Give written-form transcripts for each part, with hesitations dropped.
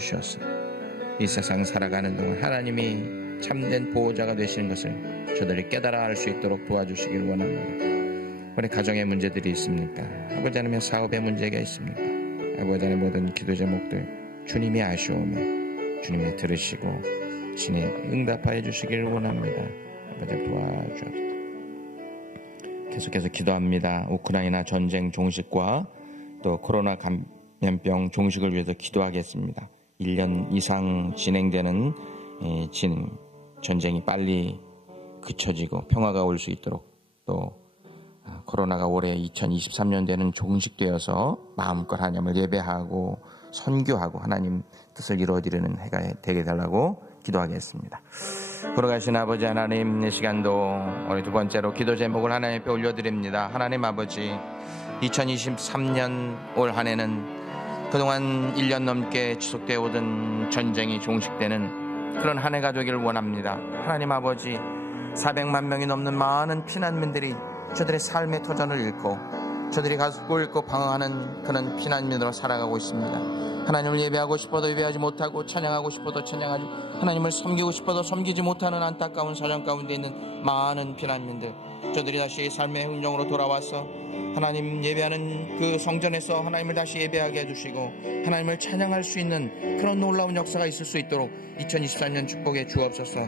주셔서 이 세상 살아가는 동안 하나님이 참된 보호자가 되시는 것을 저들이 깨달아 알 수 있도록 도와주시길 원합니다. 우리 가정의 문제들이 있습니까? 아버지 하나님 사업의 문제가 있습니까? 아버지 하나님 모든 기도 제목들 주님이 아시오매 주님이 들으시고 신이 응답하여 주시기를 원합니다. 아버지 도와주옵소서. 계속해서 기도합니다. 우크라이나 전쟁 종식과 또 코로나 감염병 종식을 위해서 기도하겠습니다. 1년 이상 진행되는 전쟁이 빨리 그쳐지고 평화가 올 수 있도록 또 코로나가 올해 2023년대는 종식되어서 마음껏 하나님을 예배하고 선교하고 하나님 뜻을 이루어드리는 해가 되게 달라고 기도하겠습니다. 걸어가신 아버지 하나님, 이 시간도 우리 두 번째로 기도 제목을 하나님 앞에 올려드립니다. 하나님 아버지, 2023년 올 한 해는 그동안 1년 넘게 지속되어 오던 전쟁이 종식되는 그런 한 해가 되기를 원합니다. 하나님 아버지, 400만 명이 넘는 많은 피난민들이 저들의 삶의 터전을 잃고 저들이 가슴을 잃고 방황하는 그런 피난민으로 살아가고 있습니다. 하나님을 예배하고 싶어도 예배하지 못하고 찬양하고 싶어도 찬양하지 하나님을 섬기고 싶어도 섬기지 못하는 안타까운 사정 가운데 있는 많은 피난민들, 저들이 다시 삶의 hun정으로 돌아와서 하나님 예배하는 그 성전에서 하나님을 다시 예배하게 해주시고 하나님을 찬양할 수 있는 그런 놀라운 역사가 있을 수 있도록 2024년 축복해 주옵소서.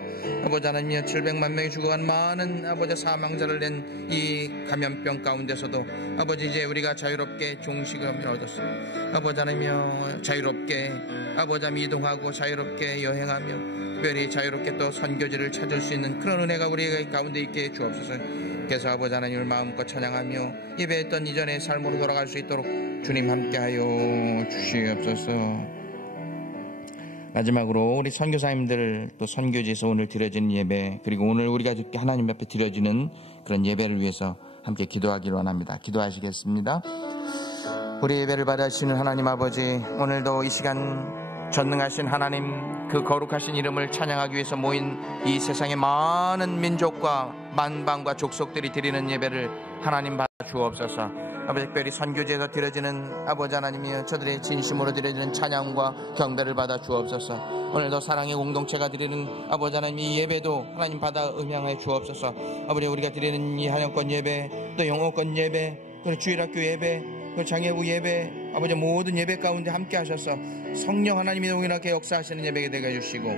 아버지 하나님이여, 700만 명이 죽어간 많은 아버지 사망자를 낸 이 감염병 가운데서도 아버지 이제 우리가 자유롭게 종식을 얻었습니다. 아버지 하나님이여, 자유롭게 아버지 하나님 이동하고 자유롭게 여행하며 특별히 자유롭게 또 선교지를 찾을 수 있는 그런 은혜가 우리 가운데 있게 해 주옵소서. 그래서 아버지 하나님을 마음껏 찬양하며 예배했던 이전의 삶으로 돌아갈 수 있도록 주님 함께하여 주시옵소서. 마지막으로 우리 선교사님들 또 선교지에서 오늘 드려지는 예배, 그리고 오늘 우리가 하나님 앞에 드려지는 그런 예배를 위해서 함께 기도하기를 원합니다. 기도하시겠습니다. 우리 예배를 받으시는 하나님 아버지, 오늘도 이 시간 전능하신 하나님, 그 거룩하신 이름을 찬양하기 위해서 모인 이 세상의 많은 민족과 만방과 족속들이 드리는 예배를 하나님 받아 주옵소서. 아버지, 특별히 선교지에서 드려지는 아버지 하나님이여, 저들의 진심으로 드려지는 찬양과 경배를 받아 주옵소서. 오늘도 사랑의 공동체가 드리는 아버지 하나님 이 예배도 하나님 받아 음향해 주옵소서. 아버지, 우리가 드리는 이 한영권 예배, 또 영어권 예배, 그리고 주일학교 예배, 그 장애부 예배, 아버지 모든 예배 가운데 함께 하셔서 성령 하나님이 동일하게 역사하시는 예배가 되게 해주시고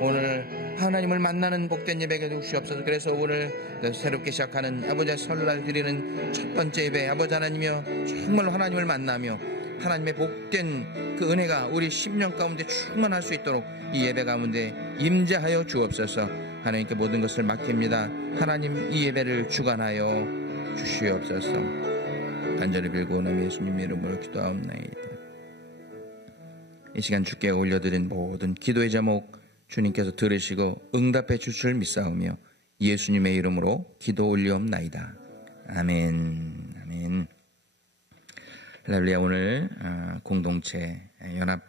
오늘 하나님을 만나는 복된 예배가 되게 주시옵소서. 그래서 오늘 새롭게 시작하는 아버지 설날 드리는 첫 번째 예배, 아버지 하나님이여, 정말로 하나님을 만나며 하나님의 복된 그 은혜가 우리 10년 가운데 충만할 수 있도록 이 예배 가운데 임재하여 주옵소서. 하나님께 모든 것을 맡깁니다. 하나님, 이 예배를 주관하여 주시옵소서. 간절히 빌고 오는 예수님의 이름으로 기도하옵나이다. 이 시간 주께 올려드린 모든 기도의 제목 주님께서 들으시고 응답해 주실 믿사오며 예수님의 이름으로 기도 올리옵나이다. 아멘. 아멘. 할렐루야. 오늘 공동체 연합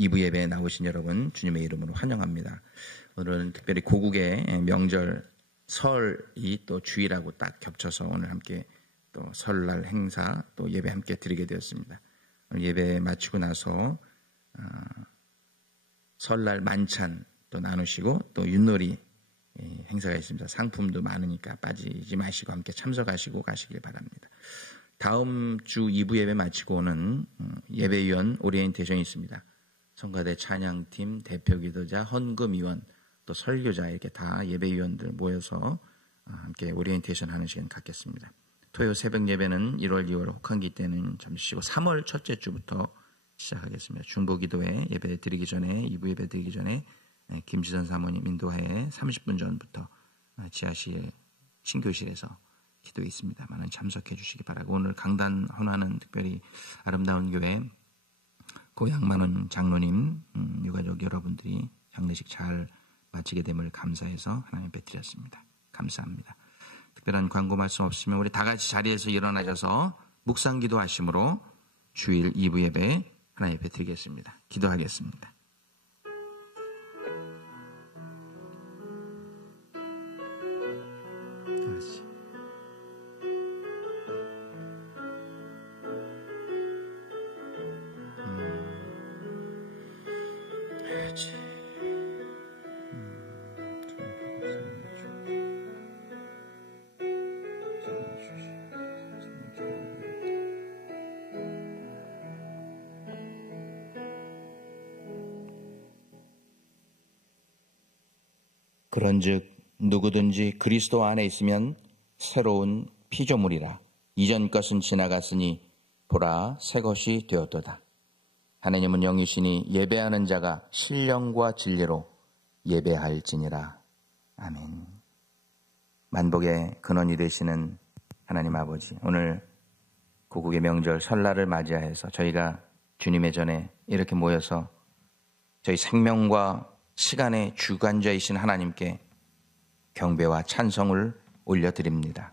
2부 예배에 나오신 여러분 주님의 이름으로 환영합니다. 오늘은 특별히 고국의 명절 설이 또 주일하고 딱 겹쳐서 오늘 함께 또 설날 행사 또 예배 함께 드리게 되었습니다. 오늘 예배 마치고 나서 설날 만찬 또 나누시고 또 윷놀이 행사가 있습니다. 상품도 많으니까 빠지지 마시고 함께 참석하시고 가시길 바랍니다. 다음 주 2부 예배 마치고는 예배위원 오리엔테이션이 있습니다. 성가대 찬양팀, 대표기도자, 헌금위원, 또 설교자 이렇게 다 예배위원들 모여서 함께 오리엔테이션 하는 시간 갖겠습니다. 토요 새벽 예배는 1월, 2월 혹한기 때는 잠시 쉬고 3월 첫째 주부터 시작하겠습니다. 중보기도회 예배 드리기 전에 2부 예배 드리기 전에 김지선 사모님 인도하에 30분 전부터 지하실 신교실에서 기도에 있습니다. 많은 참석해 주시기 바라고, 오늘 강단 헌화는 특별히 아름다운 교회 고양만원 장로님 유가족 여러분들이 장례식 잘 마치게 됨을 감사해서 하나님 앞에 드렸습니다. 감사합니다. 특별한 광고 말씀 없으면 우리 다 같이 자리에서 일어나셔서 묵상 기도하심으로 주일 2부 예배 하나님 앞에 드리겠습니다. 기도하겠습니다. 그런즉 누구든지 그리스도 안에 있으면 새로운 피조물이라. 이전 것은 지나갔으니 보라 새 것이 되었도다. 하나님은 영이시니 예배하는 자가 신령과 진리로 예배할지니라. 아멘. 만복의 근원이 되시는 하나님 아버지, 오늘 고국의 명절 설날을 맞이해서 저희가 주님의 전에 이렇게 모여서 저희 생명과 시간의 주관자이신 하나님께 경배와 찬송을 올려드립니다.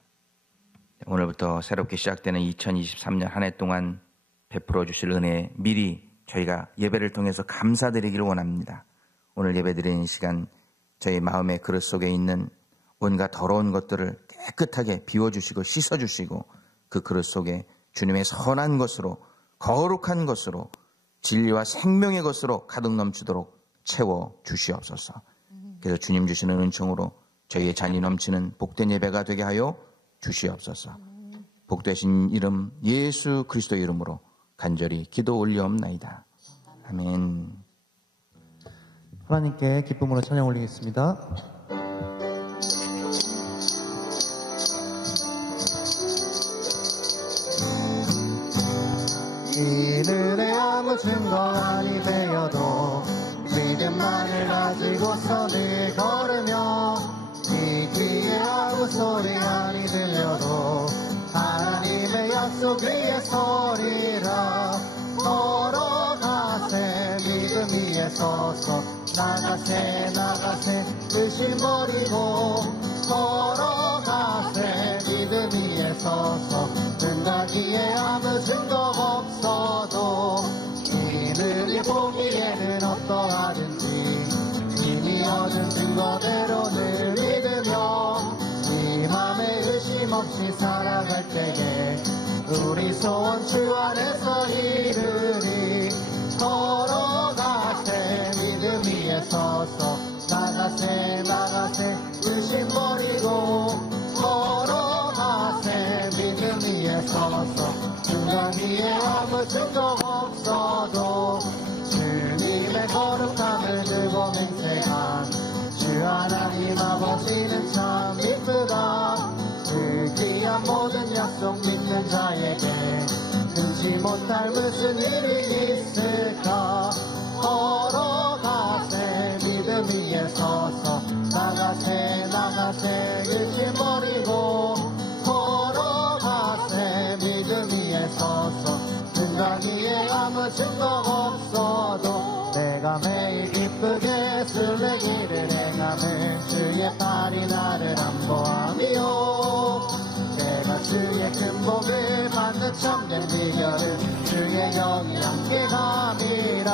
오늘부터 새롭게 시작되는 2023년 한 해 동안 베풀어 주실 은혜에 미리 저희가 예배를 통해서 감사드리기를 원합니다. 오늘 예배드리는 시간 저희 마음의 그릇 속에 있는 온갖 더러운 것들을 깨끗하게 비워주시고 씻어주시고 그 그릇 속에 주님의 선한 것으로 거룩한 것으로 진리와 생명의 것으로 가득 넘치도록 채워주시옵소서. 그래서 주님 주시는 은총으로 저희의 잔이 넘치는 복된 예배가 되게 하여 주시옵소서. 복되신 이름 예수 그리스도의 이름으로 간절히 기도 올리옵나이다. 아멘. 하나님께 기쁨으로 찬양 올리겠습니다. 이들의 아무 증거 아니 되어도 믿음만을 가지고서 늘 걸으며 이 귀에 아무 소리 아니 들려도 하나님의 약속 위에 서리라. 걸어가세 믿음 위에 서서 나가세 나가세 의심 버리고 걸어가세 믿음 위에 서서 은가기에 아무 증거 없어도 이들이 보기에는 어떠하든지 이미 얻은 증거대로 늘 믿으며 이 맘에 의심 없이 살아갈 때에 우리 소원 주 안에서 이르리. 걸어가세 믿음 위에 서서 나가세 나가세 의심 버리고 걸어가세 믿음 위에 서서 중간 위에 아무 증거 없어도 주님의 거룩함을 들고 맹세한 주 하나님 아버지는 참 이쁘다. 그 귀한 모든 약속 믿는 자에게 끊지 못할 무슨 일이 있을까. 걸어가세 믿음 위에 서서 나가세 나가세 일심 버리고 걸어가세 믿음 위에 서서 중간 위에 아무 증거 없어도 내가 매일 기쁘게 술래기를 행하며 주의 팔이 나를 안보하며 내가 주의 큰 복을 받는 참된 비결은 주의 영이 함께 감이라.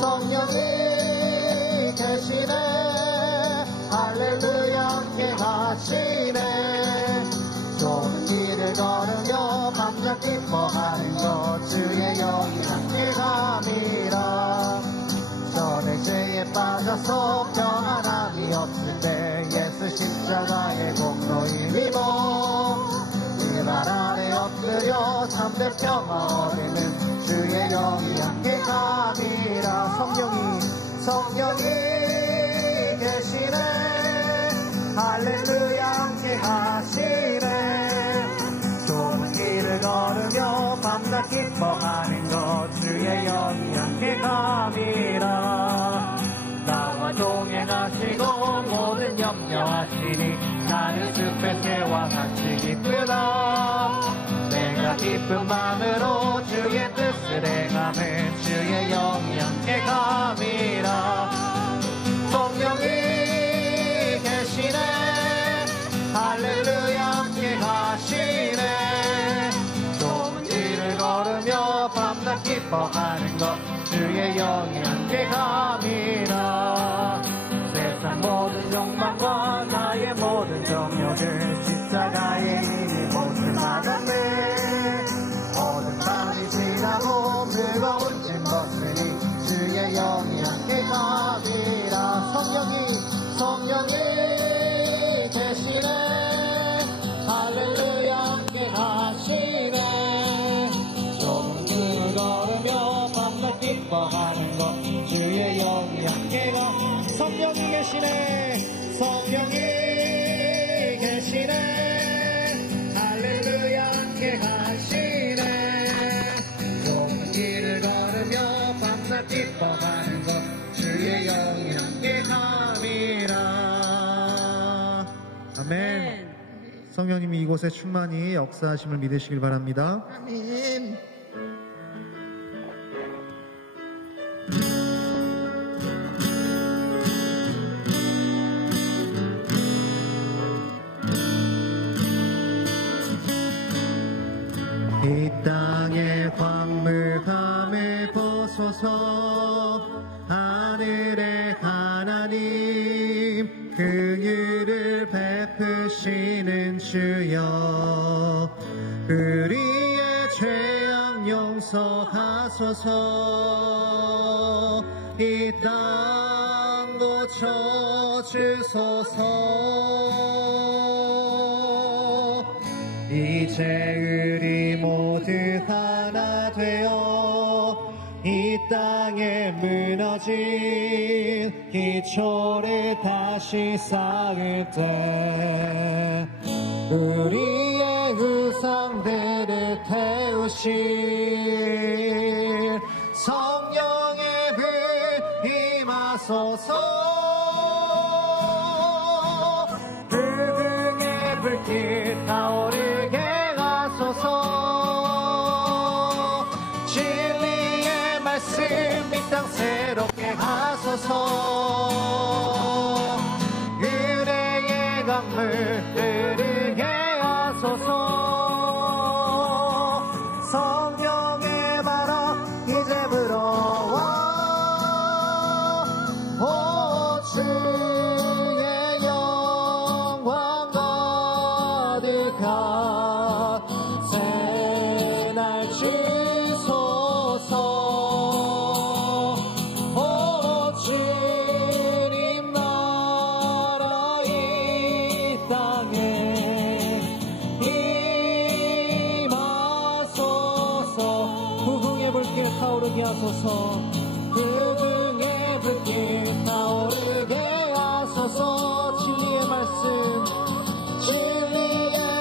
성령이 계시네. 할렐루야 함께 가시네. 좋은 길을 걸으며 밤낮 기뻐하는 것 주의 영이 함께 감이라. 전에 죄에 빠져서 평안함이 없을 때 예수 십자가의 공로 힘입어 그 발 아래 엎드려 참된 평화 얻는 주의 영이 함께 감이라. 성령이 계시네. 할렐루야 함께 하시네. 좁은 길을 걸으며 밤낮 기뻐하는 것 주의 영이 함께 감이라. 나와 동행하시고 모든 염려하시니 나를 숲에 새와 같이 기쁘다. 내가 기쁜 마음으로 주의 뜻을 행하며 주의 영이 함께 감이라. 성령이 계시네. 할렐루야 함께 가시네. 좁은 길을 걸으며 밤낮 기뻐하는 것 주의 영이 함께 감이라. 세상 모든 욕망과 나의 모든 정욕을 십자가에 이미 모두 나갔네. 모든 밤이 지나고 무거운 짐 벗으니 주의 영이 성령이 계시네 할렐루야 함께 하시네 좁은 길 걸으며 밤낮 기뻐하는 것 주의 영이 함께 가 성령이 계시네 성령이 계시네 할렐루야 함께 하시네 좁은 길을 걸으며 밤낮 기뻐하는 것 주의 영이 함께 함이라 아멘. 성령님이 이곳에 충만히 역사하심을 믿으시길 바랍니다. 아멘. 이 땅의 황무함을 벗어서 하늘의 하나님 긍휼을 베푸시는 주여 우리의 죄악 용서하소서 이 땅 고쳐주소서 이제 우리 모두 하나 되어 이 땅에 무너진 기초를 다시 쌓을 때 우리의 우상들을 태우실 성령의 불 임하소서 그 등의 불길 타오르게 하소서 진리의 말씀 이 땅 새롭게 하소서 은혜의 강물 흐르게 하소서 성령의 바람 이제 불어와 오 주의 영광 가득한 새날 주소서 오 주님 나라 이 땅에 임하소서 부흥의 불길 타오르게 하소서 부흥의 불길 타오르게 하소서 진리의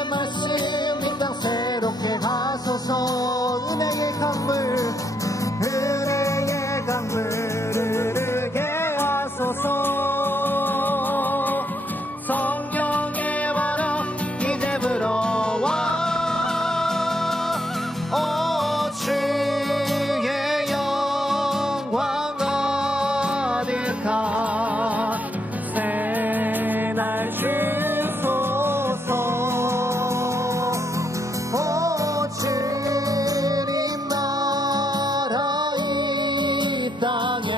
말씀 이 땅 새롭게 하소서 은혜의 강물 흐르게 하소서 성령의 바람 이제 불어와 오 주의 영광 가득한 새날 주소서 오 주님 나라 이 땅에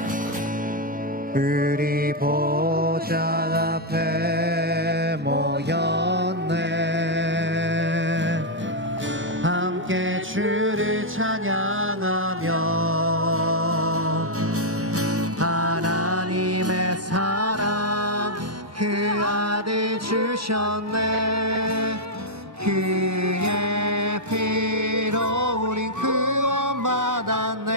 임하소서 우리 보좌 앞에 모였네 함께 주를 찬양하며 하나님의 사랑 그 아들 주셨네 그의 피로 우린 구원 받았네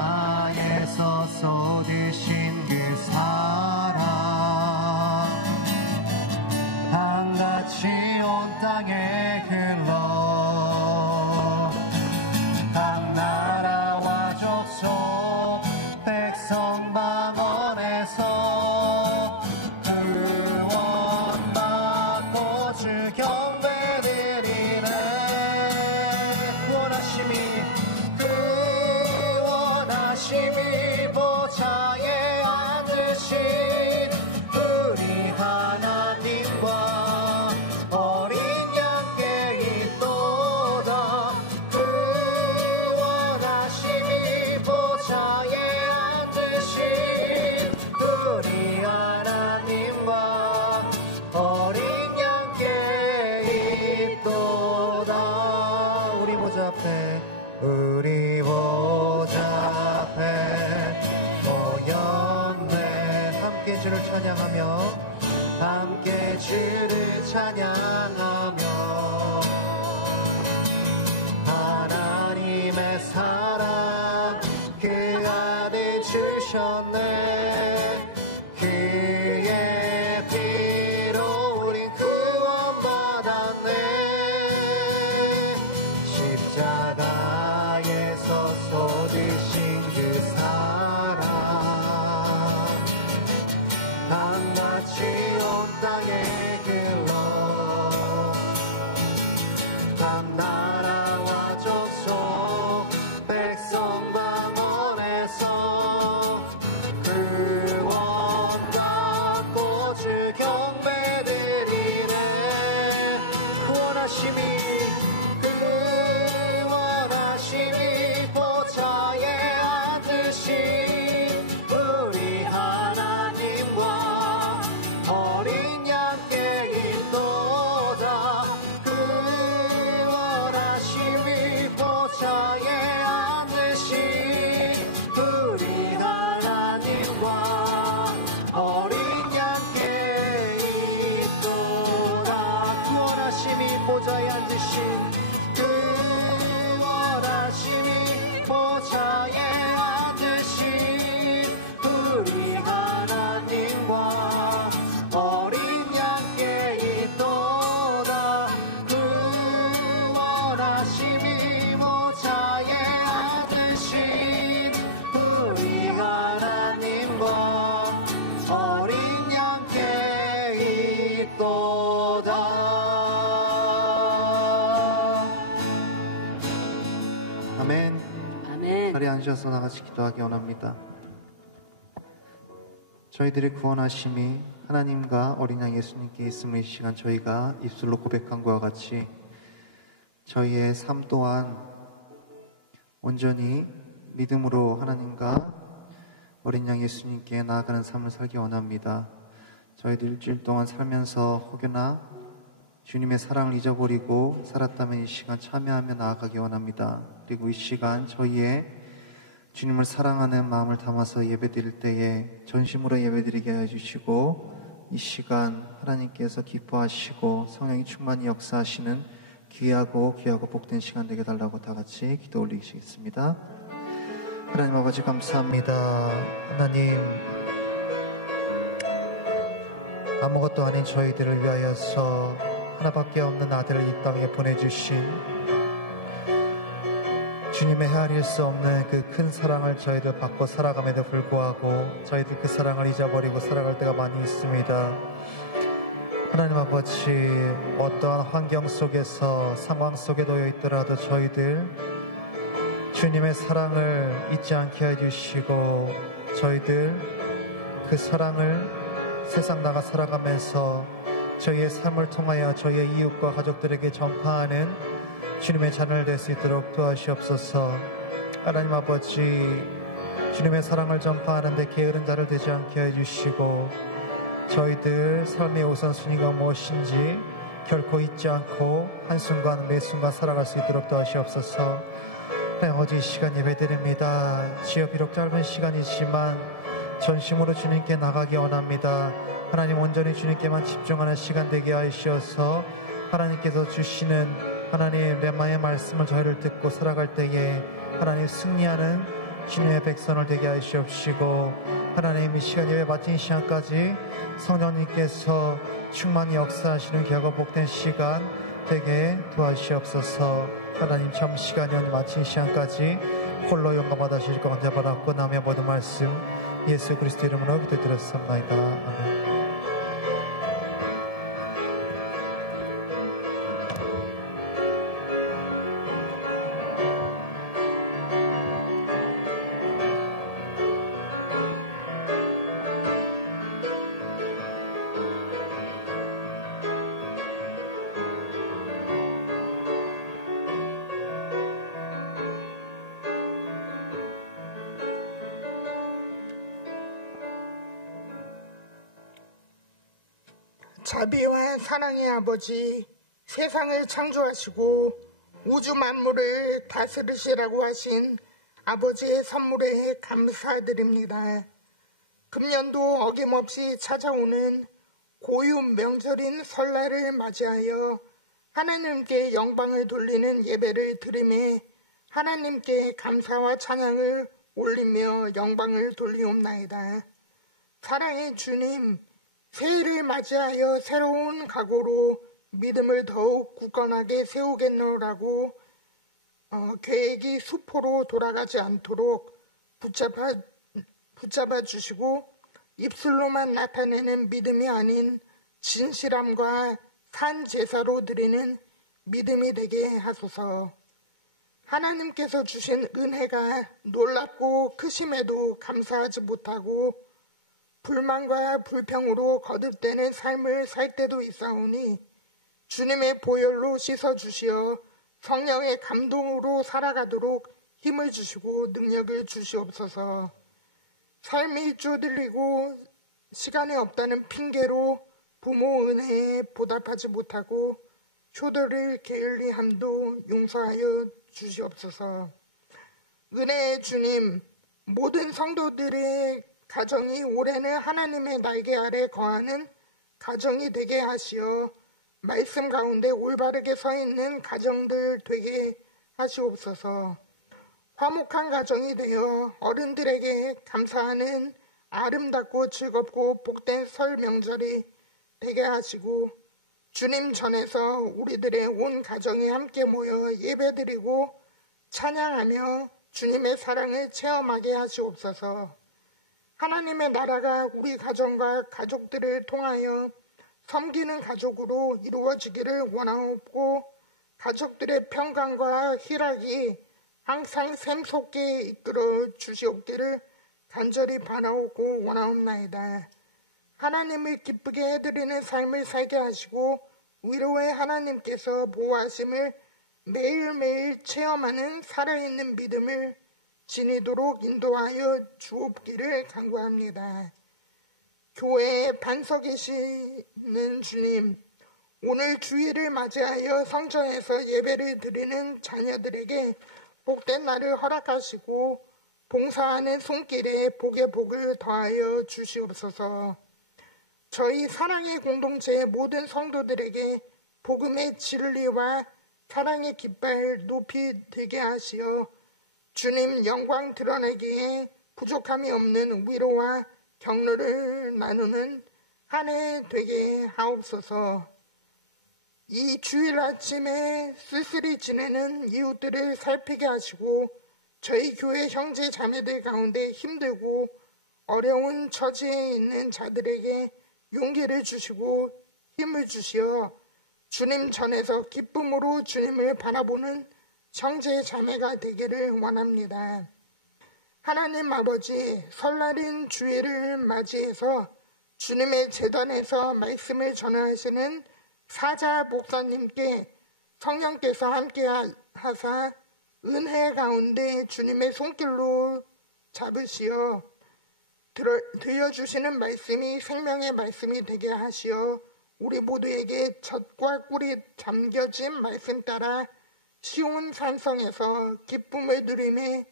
십자가에서 쏟으신 그 사랑 한같이 온 땅에 흘러 각 나라와 족속 백성 방언에서 구원받고 주 경배드리네 구원하심이 보좌에 앉으신 함께 주를 찬양하며 함께 주를 찬양하며 하나님의 사랑 그 안에 주셨네 그의 피로 우린 구원받았네 십자가에서 쏟으신 그 사랑 강같이 온 땅에 흘러 각 나라와 족속 백성 방언에서 구원받고 주 경배드리네 구원하심이 보좌에 앉으신 우리 하나님과 어린 양께 있도다 구원하심이 보좌에 앉으신 우리 하나님과 어린 양께 있도다 구원하심이 보좌에 앉으신 보좌에 앉으신 우리 하나님과 어린 양께 있도다 구원하심이 보좌에 앉으신 우리 하나님과 어린 양께 있도다 아멘. 자리에 앉으셔서 나같이 기도하기 원합니다. 저희들의 구원하심이 하나님과 어린 양 예수님께 있음을 이 시간 저희가 입술로 고백한 것과 같이 저희의 삶 또한 온전히 믿음으로 하나님과 어린 양 예수님께 나아가는 삶을 살기 원합니다. 저희들 일주일 동안 살면서 혹여나 주님의 사랑을 잊어버리고 살았다면 이 시간 참여하며 나아가기 원합니다. 그리고 이 시간 저희의 주님을 사랑하는 마음을 담아서 예배드릴 때에 전심으로 예배드리게 해주시고 이 시간 하나님께서 기뻐하시고 성령이 충만히 역사하시는 귀하고 복된 시간 되게 달라고 다 같이 기도 올리시겠습니다. 하나님 아버지 감사합니다. 하나님 아무것도 아닌 저희들을 위하여서 하나밖에 없는 아들을 이 땅에 보내주신 주님의 헤아릴 수 없는 그 큰 사랑을 저희들 받고 살아감에도 불구하고 저희들 그 사랑을 잊어버리고 살아갈 때가 많이 있습니다. 하나님 아버지 어떠한 환경 속에서 상황 속에 놓여 있더라도 저희들 주님의 사랑을 잊지 않게 해주시고 저희들 그 사랑을 세상 나가 살아가면서 저희의 삶을 통하여 저희의 이웃과 가족들에게 전파하는 주님의 자녀를 될 수 있도록 도와주시옵소서. 하나님 아버지 주님의 사랑을 전파하는 데 게으른 자를 되지 않게 해주시고 저희들 삶의 우선순위가 무엇인지 결코 잊지 않고 한순간 매순간 살아갈 수 있도록 도와주시옵소서. 하나님 아버지 이 시간 예배드립니다. 지어 비록 짧은 시간이지만 전심으로 주님께 나가기 원합니다. 하나님 온전히 주님께만 집중하는 시간 되게 하시어서 하나님께서 주시는 하나님 렘마의 말씀을 저희를 듣고 살아갈 때에 하나님 승리하는 주님의 백성을 되게 하시옵시고 하나님 이 시간 예배 마친 시간까지 성령님께서 충만히 역사하시는 귀하고 복된 시간 되게 도와주시옵소서. 하나님 참 시간이 마친 시간까지 홀로 영광 받으실 것 같아 받았고 남의 모든 말씀 예수 그리스도 이름으로 기도드렸습니다. 아멘. 자비와 사랑의 아버지, 세상을 창조하시고 우주 만물을 다스리시라고 하신 아버지의 선물에 감사드립니다. 금년도 어김없이 찾아오는 고유 명절인 설날을 맞이하여 하나님께 영광을 돌리는 예배를 드리매 하나님께 감사와 찬양을 올리며 영광을 돌리옵나이다. 사랑의 주님, 새해를 맞이하여 새로운 각오로 믿음을 더욱 굳건하게 세우겠노라고 계획이 수포로 돌아가지 않도록 붙잡아 주시고 입술로만 나타내는 믿음이 아닌 진실함과 산 제사로 드리는 믿음이 되게 하소서. 하나님께서 주신 은혜가 놀랍고 크심에도 감사하지 못하고 불만과 불평으로 거듭되는 삶을 살 때도 있사오니 주님의 보혈로 씻어주시어 성령의 감동으로 살아가도록 힘을 주시고 능력을 주시옵소서. 삶이 쪼들리고 시간이 없다는 핑계로 부모 은혜에 보답하지 못하고 효도를 게을리함도 용서하여 주시옵소서. 은혜의 주님, 모든 성도들의 가정이 올해는 하나님의 날개 아래 거하는 가정이 되게 하시어 말씀 가운데 올바르게 서 있는 가정들 되게 하시옵소서. 화목한 가정이 되어 어른들에게 감사하는 아름답고 즐겁고 복된 설 명절이 되게 하시고 주님 전에서 우리들의 온 가정이 함께 모여 예배드리고 찬양하며 주님의 사랑을 체험하게 하시옵소서. 하나님의 나라가 우리 가정과 가족들을 통하여 섬기는 가족으로 이루어지기를 원하옵고 가족들의 평강과 희락이 항상 샘솟게 이끌어 주시옵기를 간절히 바라오고 원하옵나이다. 하나님을 기쁘게 해드리는 삶을 살게 하시고 위로의 하나님께서 보호하심을 매일매일 체험하는 살아있는 믿음을 지니도록 인도하여 주옵기를 간구합니다. 교회의 반석이시는 주님, 오늘 주일을 맞이하여 성전에서 예배를 드리는 자녀들에게 복된 날을 허락하시고 봉사하는 손길에 복의 복을 더하여 주시옵소서. 저희 사랑의 공동체의 모든 성도들에게 복음의 진리와 사랑의 깃발 높이 들게 하시어 주님 영광 드러내기에 부족함이 없는 위로와 격려를 나누는 한 해 되게 하옵소서. 이 주일 아침에 쓸쓸히 지내는 이웃들을 살피게 하시고 저희 교회 형제 자매들 가운데 힘들고 어려운 처지에 있는 자들에게 용기를 주시고 힘을 주시어 주님 전에서 기쁨으로 주님을 바라보는 형제 자매가 되기를 원합니다. 하나님 아버지, 설날인 주일을 맞이해서 주님의 제단에서 말씀을 전하시는 사자 목사님께 성령께서 함께 하사 은혜 가운데 주님의 손길로 잡으시어 들려주시는 말씀이 생명의 말씀이 되게 하시어 우리 모두에게 젖과 꿀이 잠겨진 말씀 따라 시온 산성에서 기쁨을 누리며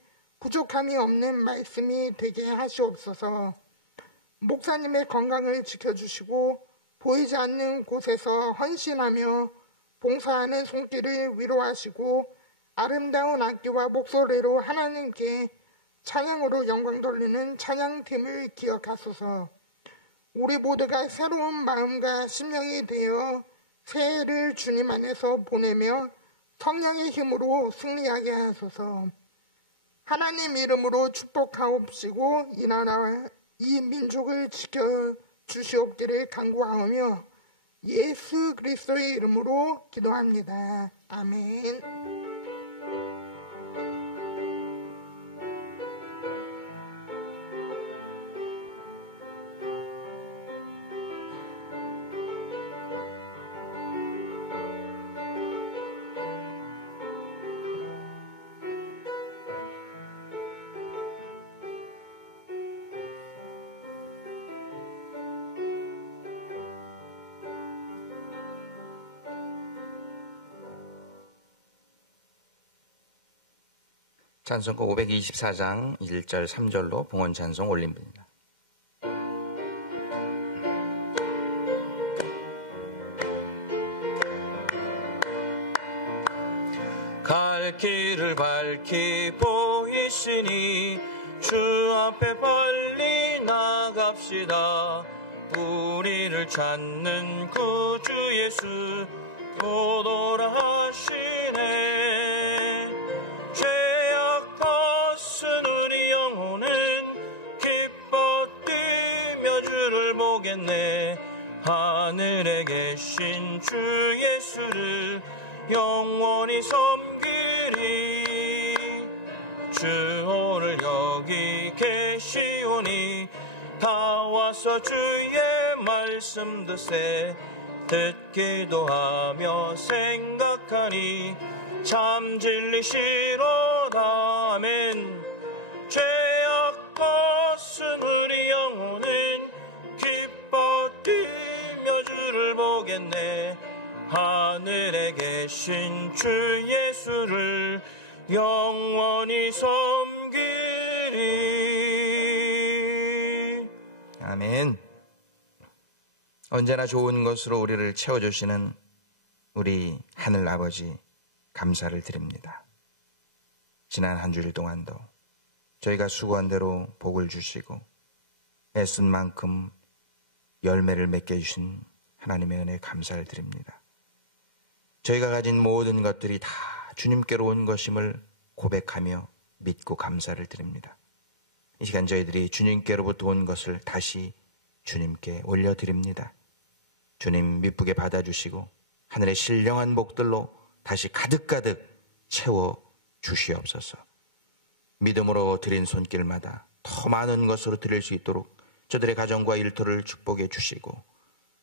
부족함이 없는 말씀이 되게 하시옵소서. 목사님의 건강을 지켜주시고 보이지 않는 곳에서 헌신하며 봉사하는 손길을 위로하시고 아름다운 악기와 목소리로 하나님께 찬양으로 영광 돌리는 찬양팀을 기억하소서. 우리 모두가 새로운 마음과 심령이 되어 새해를 주님 안에서 보내며 성령의 힘으로 승리하게 하소서. 하나님 이름으로 축복하옵시고 이 나라와 이 민족을 지켜주시옵기를 간구하오며 예수 그리스도의 이름으로 기도합니다. 아멘. 찬송가 524장 1절 3절로 봉헌 찬송 올림입니다. 길을 밝히 보이시니 주 앞에 빨리 나갑시다. 우리를 찾는 구주 예수 또 돌아오시네. 죄악 벗은 우리 영혼은 기뻐 뛰며 주를 보겠네. 하늘에 계신 주 예수를 영원히 섬기리. 주 오늘 여기 계시오니 다 와서 주의 말씀 듣세. 듣기도 하며 생각하니 참 진리시로다. 아멘. 죄악 벗은 우리 영혼은 기뻐 뛰며 주를 보겠네. 하늘에 계신 주 예수를 영원히 섬기리. 아멘. 언제나 좋은 것으로 우리를 채워주시는 우리 하늘 아버지 감사를 드립니다. 지난 한 주일 동안도 저희가 수고한 대로 복을 주시고 애쓴 만큼 열매를 맺게 해주신 하나님의 은혜에 감사를 드립니다. 저희가 가진 모든 것들이 다 주님께로 온 것임을 고백하며 믿고 감사를 드립니다. 이 시간 저희들이 주님께로부터 온 것을 다시 주님께 올려드립니다. 주님 미쁘게 받아주시고 하늘의 신령한 복들로 다시 가득가득 채워 주시옵소서. 믿음으로 드린 손길마다 더 많은 것으로 드릴 수 있도록 저들의 가정과 일터를 축복해 주시고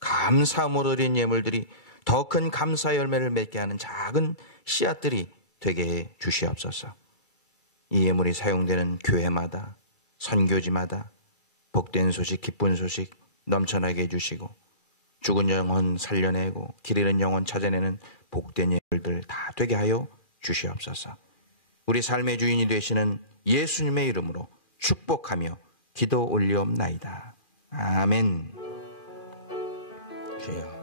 감사함으로 드린 예물들이 더 큰 감사 열매를 맺게 하는 작은 씨앗들이 되게 해 주시옵소서. 이 예물이 사용되는 교회마다 선교지마다 복된 소식, 기쁜 소식 넘쳐나게 해주시고 죽은 영혼 살려내고 길 잃은 영혼 찾아내는 복된 예물들 다 되게 하여 주시옵소서. 우리 삶의 주인이 되시는 예수님의 이름으로 축복하며 기도 올리옵나이다. 아멘. 주여.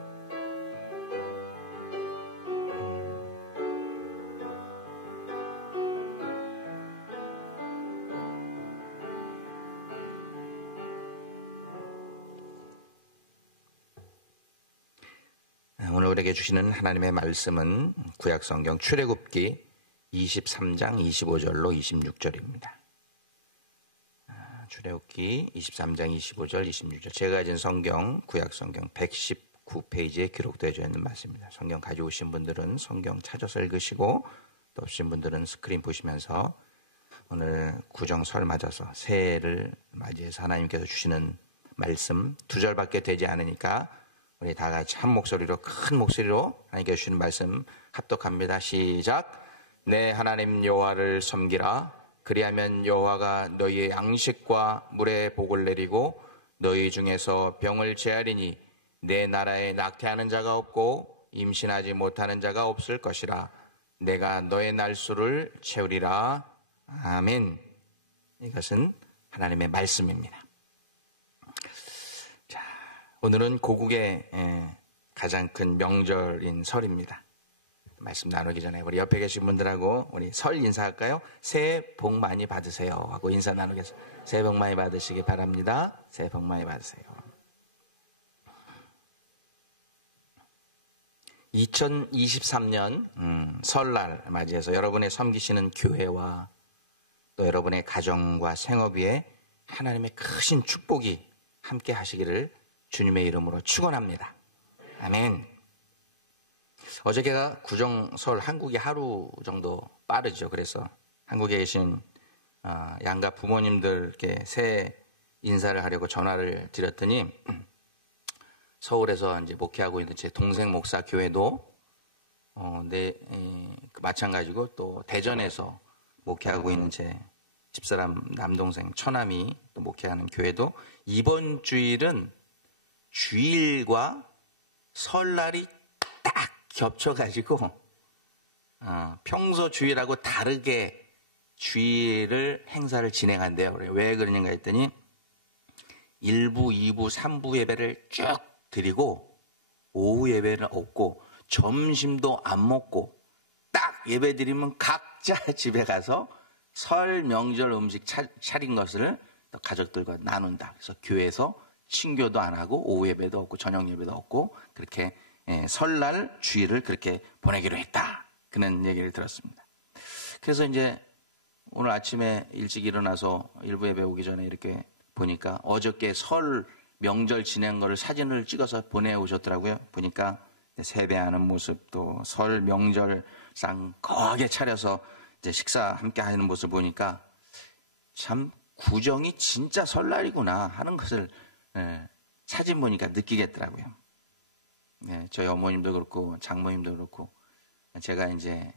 오늘 우리에게 주시는 하나님의 말씀은 구약성경 출애굽기 23장 25절로 26절입니다. 출애굽기 23장 25절 26절. 제가 가진 성경 구약성경 119페이지에 기록되어 있는 말씀입니다. 성경 가져오신 분들은 성경 찾아서 읽으시고 또 없으신 분들은 스크린 보시면서 오늘 구정설 맞아서 새해를 맞이해서 하나님께서 주시는 말씀 2절밖에 되지 않으니까 우리 다 같이 한 목소리로 큰 목소리로 하나님께 주시는 말씀 합독합니다. 시작. 내 하나님 여호와를 섬기라. 그리하면 여호와가 너희의 양식과 물에 복을 내리고 너희 중에서 병을 제하리니 내 나라에 낙태하는 자가 없고 임신하지 못하는 자가 없을 것이라. 내가 너의 날수를 채우리라. 아멘. 이것은 하나님의 말씀입니다. 오늘은 고국의 가장 큰 명절인 설입니다. 말씀 나누기 전에 우리 옆에 계신 분들하고 우리 설 인사할까요? 새해 복 많이 받으세요 하고 인사 나누겠습니다. 새해 복 많이 받으시기 바랍니다. 새해 복 많이 받으세요. 2023년 설날 맞이해서 여러분의 섬기시는 교회와 또 여러분의 가정과 생업 위에 하나님의 크신 축복이 함께 하시기를 주님의 이름으로 축원합니다. 아멘. 어저께가 구정설 한국이 하루 정도 빠르죠. 그래서 한국에 계신 양가 부모님들께 새해 인사를 하려고 전화를 드렸더니 서울에서 이제 목회하고 있는 제 동생 목사 교회도 마찬가지고 또 대전에서 목회하고 있는 제 집사람 남동생 처남이 또 목회하는 교회도 이번 주일은 주일과 설날이 딱 겹쳐가지고 평소 주일하고 다르게 주일을 행사를 진행한대요. 왜 그러는가 했더니 1부, 2부, 3부 예배를 쭉 드리고 오후 예배는 없고 점심도 안 먹고 딱 예배 드리면 각 각자 집에 가서 설 명절 음식 차린 것을 또 가족들과 나눈다. 그래서 교회에서 친교도 안 하고 오후 예배도 없고 저녁 예배도 없고 그렇게 설날 주일을 그렇게 보내기로 했다. 그런 얘기를 들었습니다. 그래서 이제 오늘 아침에 일찍 일어나서 일부 예배 오기 전에 이렇게 보니까 어저께 설 명절 지낸 거를 사진을 찍어서 보내오셨더라고요. 보니까 세배하는 모습도 설 명절상 거하게 차려서 이제 식사 함께 하는 모습을 보니까 참 구정이 진짜 설날이구나 하는 것을 사진 보니까 느끼겠더라고요. 저희 어머님도 그렇고 장모님도 그렇고 제가 이제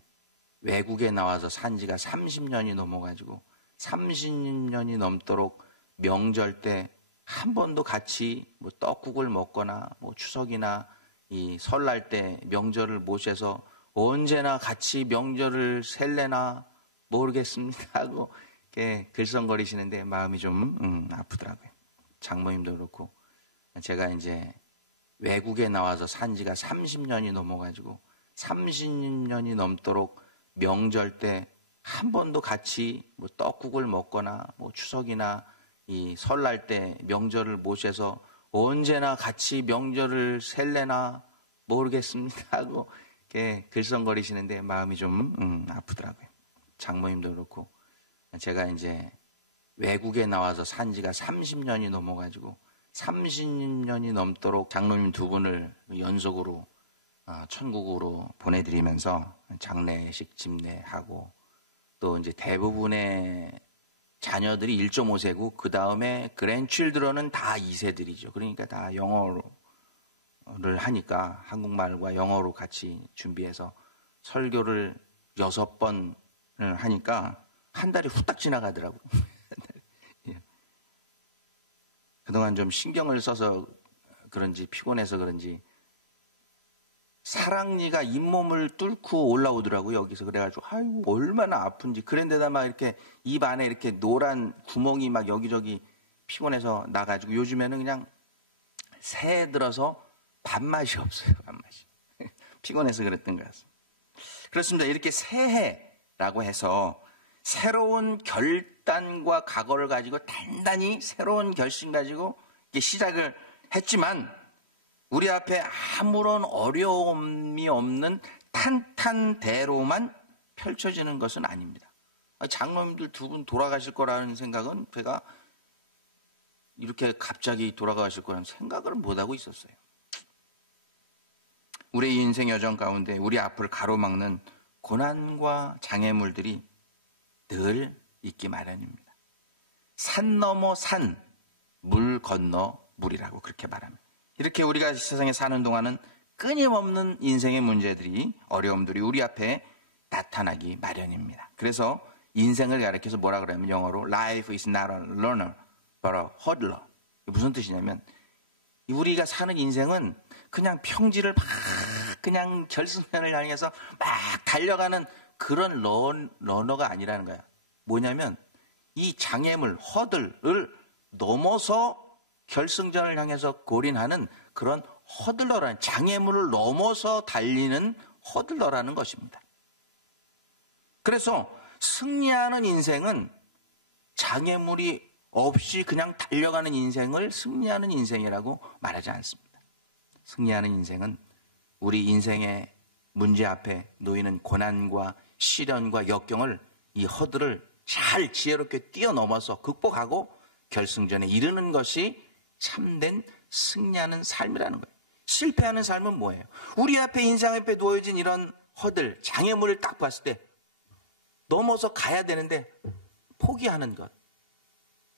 외국에 나와서 산 지가 30년이 넘어가지고 30년이 넘도록 명절 때 한 번도 같이 뭐 떡국을 먹거나 뭐 추석이나 이 설날 때 명절을 모셔서 언제나 같이 명절을 셀래나 모르겠습니다 하고 이렇게 글썽거리시는데 마음이 좀 아프더라고요. 장모님도 그렇고 제가 이제 외국에 나와서 산 지가 30년이 넘어가지고 30년이 넘도록 명절 때 한 번도 같이 뭐 떡국을 먹거나 뭐 추석이나 이 설날 때 명절을 모셔서 언제나 같이 명절을 셀래나 모르겠습니다 하고 이렇게 글썽거리시는데 마음이 좀 아프더라고요. 장모님도 그렇고 제가 이제 외국에 나와서 산 지가 30년이 넘어가지고 30년이 넘도록 장로님 두 분을 연속으로 천국으로 보내드리면서 장례식 집례하고 또 이제 대부분의 자녀들이 1.5세고 그 다음에 그랜칠드런은 다 2세들이죠. 그러니까 다 영어를 하니까 한국말과 영어로 같이 준비해서 설교를 6번을 하니까 한 달이 후딱 지나가더라고요. 그동안 좀 신경을 써서 그런지 피곤해서 그런지 사랑니가 잇몸을 뚫고 올라오더라고요. 여기서 그래가지고 아이고 얼마나 아픈지. 그런데다 막 이렇게 입 안에 이렇게 노란 구멍이 막 여기저기 피곤해서 나가지고 요즘에는 그냥 새해 들어서 밥맛이 없어요. 밥맛이. 피곤해서 그랬던 것 같습니다. 그렇습니다. 이렇게 새해라고 해서 새로운 결단과 각오를 가지고 단단히 새로운 결심 가지고 이렇게 시작을 했지만 우리 앞에 아무런 어려움이 없는 탄탄대로만 펼쳐지는 것은 아닙니다. 장로님들 두 분 돌아가실 거라는 생각은 제가 이렇게 갑자기 돌아가실 거라는 생각을 못하고 있었어요. 우리의 인생 여정 가운데 우리 앞을 가로막는 고난과 장애물들이 늘 있기 마련입니다. 산 넘어 산, 물 건너 물이라고 그렇게 말합니다. 이렇게 우리가 세상에 사는 동안은 끊임없는 인생의 문제들이, 어려움들이 우리 앞에 나타나기 마련입니다. 그래서 인생을 가리켜서 뭐라 그러냐면 영어로 Life is not a learner, but a hurdler. 무슨 뜻이냐면 우리가 사는 인생은 그냥 평지를 막 그냥 결승선을 향해서 막 달려가는 그런 러너가 아니라는 거야. 뭐냐면 이 장애물, 허들을 넘어서 결승전을 향해서 골인하는 그런 허들러라는, 장애물을 넘어서 달리는 허들러라는 것입니다. 그래서 승리하는 인생은 장애물이 없이 그냥 달려가는 인생을 승리하는 인생이라고 말하지 않습니다. 승리하는 인생은 우리 인생의 문제 앞에 놓이는 고난과 시련과 역경을, 이 허들을 잘 지혜롭게 뛰어넘어서 극복하고 결승전에 이르는 것이 참된 승리하는 삶이라는 거예요. 실패하는 삶은 뭐예요? 우리 앞에 인생 앞에 놓여진 이런 허들, 장애물을 딱 봤을 때 넘어서 가야 되는데 포기하는 것,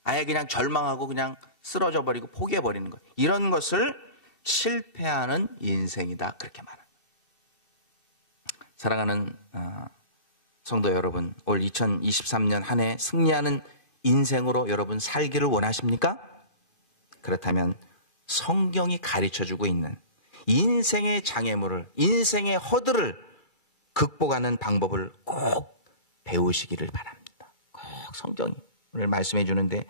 아예 그냥 절망하고 그냥 쓰러져 버리고 포기해 버리는 것, 이런 것을 실패하는 인생이다, 그렇게 말합니다. 사랑하는 성도 여러분, 올 2023년 한 해 승리하는 인생으로 여러분 살기를 원하십니까? 그렇다면 성경이 가르쳐주고 있는 인생의 장애물을, 인생의 허들을 극복하는 방법을 꼭 배우시기를 바랍니다. 꼭 성경이 오늘 말씀해 주는데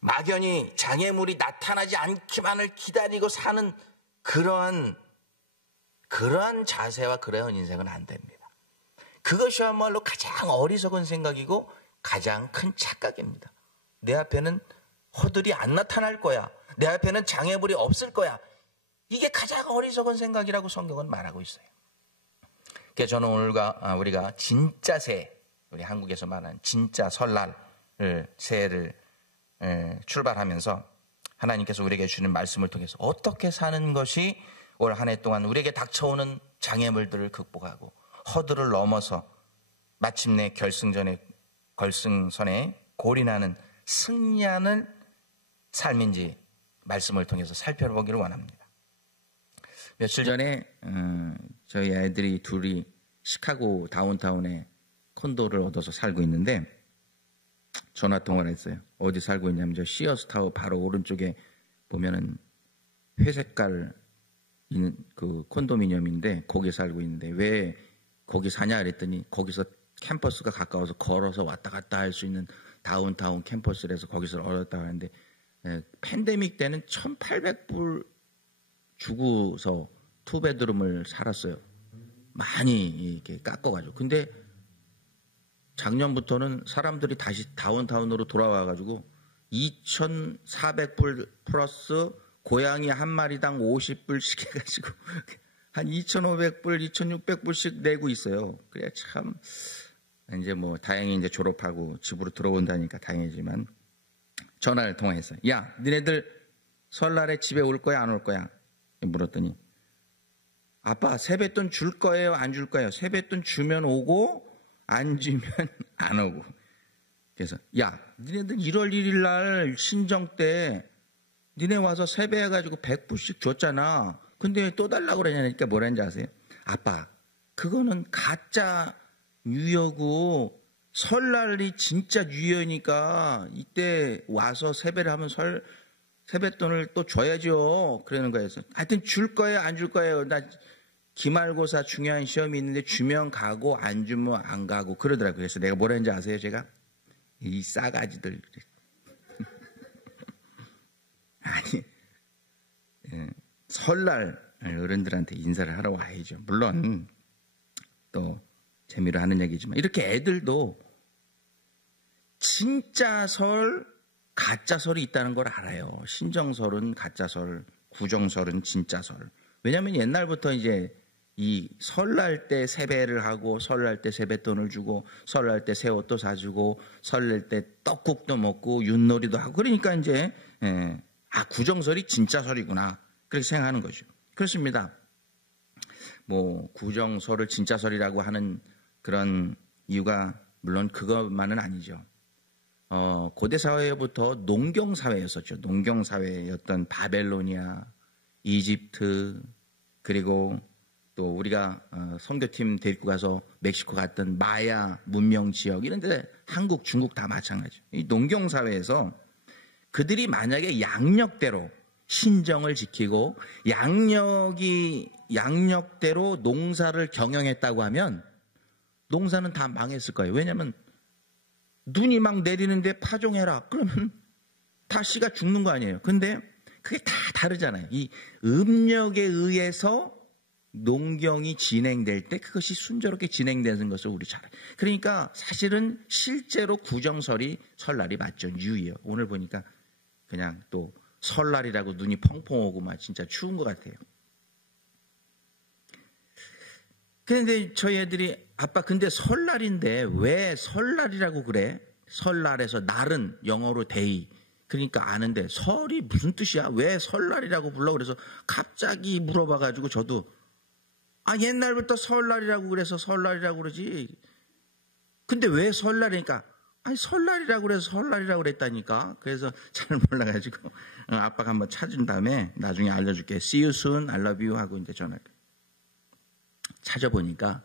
막연히 장애물이 나타나지 않기만을 기다리고 사는 그러한 자세와 그러한 인생은 안 됩니다. 그것이야말로 가장 어리석은 생각이고 가장 큰 착각입니다. 내 앞에는 허들이 안 나타날 거야. 내 앞에는 장애물이 없을 거야. 이게 가장 어리석은 생각이라고 성경은 말하고 있어요. 그래서 저는 오늘과 우리가 진짜 새해, 우리 한국에서 말하는 진짜 설날 새해를 출발하면서 하나님께서 우리에게 주는 말씀을 통해서 어떻게 사는 것이 올 한 해 동안 우리에게 닥쳐오는 장애물들을 극복하고 허들을 넘어서 마침내 결승선에 골인하는 승리하는 삶인지 말씀을 통해서 살펴보기를 원합니다. 며칠 전에 저희 애들이 둘이 시카고 다운타운에 콘도를 얻어서 살고 있는데 전화 통화를 했어요. 어디 살고 있냐면 저 시어스타워 바로 오른쪽에 보면은 회색깔 있는 그 콘도미니엄인데 거기 살고 있는데 왜 거기 사냐 그랬더니 거기서 캠퍼스가 가까워서 걸어서 왔다 갔다 할 수 있는 다운타운 캠퍼스라서 거기서 얻었다고 하는데 팬데믹 때는 1,800불 주고서 투베드룸을 살았어요. 많이 이렇게 깎아가지고. 근데 작년부터는 사람들이 다시 다운타운으로 돌아와가지고 2,400불 플러스 고양이 한 마리당 50불씩 해가지고 한 2,500불, 2,600불씩 내고 있어요. 그래 참 이제 뭐 다행히 이제 졸업하고 집으로 들어온다니까 다행이지만 전화를 통화했어요. 야, 니네들 설날에 집에 올 거야 안 올 거야? 물었더니 아빠 세뱃돈 줄 거예요 안 줄 거예요? 세뱃돈 주면 오고 안 주면 안 오고. 그래서 야, 니네들 1월 1일 날 신정 때 니네 와서 세배해가지고 100불씩 줬잖아. 근데 또 달라고 그러냐니까 뭐라는지 아세요? 아빠, 그거는 가짜 유효고 설날이 진짜 유효니까 이때 와서 세배를 하면 세뱃돈을 또 줘야죠. 그러는 거예요. 하여튼 줄 거예요 안 줄 거예요? 나 기말고사 중요한 시험이 있는데 주면 가고 안 주면 안 가고 그러더라고요. 그래서 내가 뭐라는지 아세요? 제가 이 싸가지들 아니 설날 어른들한테 인사를 하러 와야죠. 물론 또 재미로 하는 얘기지만 이렇게 애들도 진짜 설, 가짜 설이 있다는 걸 알아요. 신정설은 가짜 설, 구정설은 진짜 설. 왜냐하면 옛날부터 이제 이 설날 때 세배를 하고 설날 때 세뱃돈을 주고 설날 때 새 옷도 사주고 설날 때 떡국도 먹고 윷놀이도 하고 그러니까 이제 구정설이 진짜 설이구나 그렇게 생각하는 거죠. 그렇습니다. 뭐 구정설을 진짜 설이라고 하는 그런 이유가 물론 그것만은 아니죠. 고대 사회부터 농경 사회였었죠. 농경 사회였던 바벨로니아, 이집트 그리고 또 우리가 선교팀 데리고 가서 멕시코 갔던 마야 문명 지역 이런 데 한국, 중국 다 마찬가지죠. 이 농경 사회에서 그들이 만약에 양력대로 신정을 지키고 양력대로 농사를 경영했다고 하면 농사는 다 망했을 거예요. 왜냐하면 눈이 막 내리는데 파종해라. 그러면 다 씨가 죽는 거 아니에요. 근데 그게 다 다르잖아요. 이 음력에 의해서 농경이 진행될 때 그것이 순조롭게 진행되는 것을 우리 잘 알아요. 그러니까 사실은 실제로 구정설이 설날이 맞죠. 유의요. 오늘 보니까 그냥 또 설날이라고 눈이 펑펑 오고 막 진짜 추운 것 같아요. 그런데 저희 애들이 아빠 근데 설날인데 왜 설날이라고 그래? 설날에서 날은 영어로 데이. 그러니까 아는데 설이 무슨 뜻이야? 왜 설날이라고 불러? 그래서 갑자기 물어봐가지고 저도 옛날부터 설날이라고 그래서 설날이라고 그러지. 근데 왜 설날이니까 설날이라고 그래서 설날이라고 그랬다니까. 그래서 잘 몰라가지고 아빠가 한번 찾은 다음에 나중에 알려줄게. See you soon, I love you 하고 이제 전화를 찾아보니까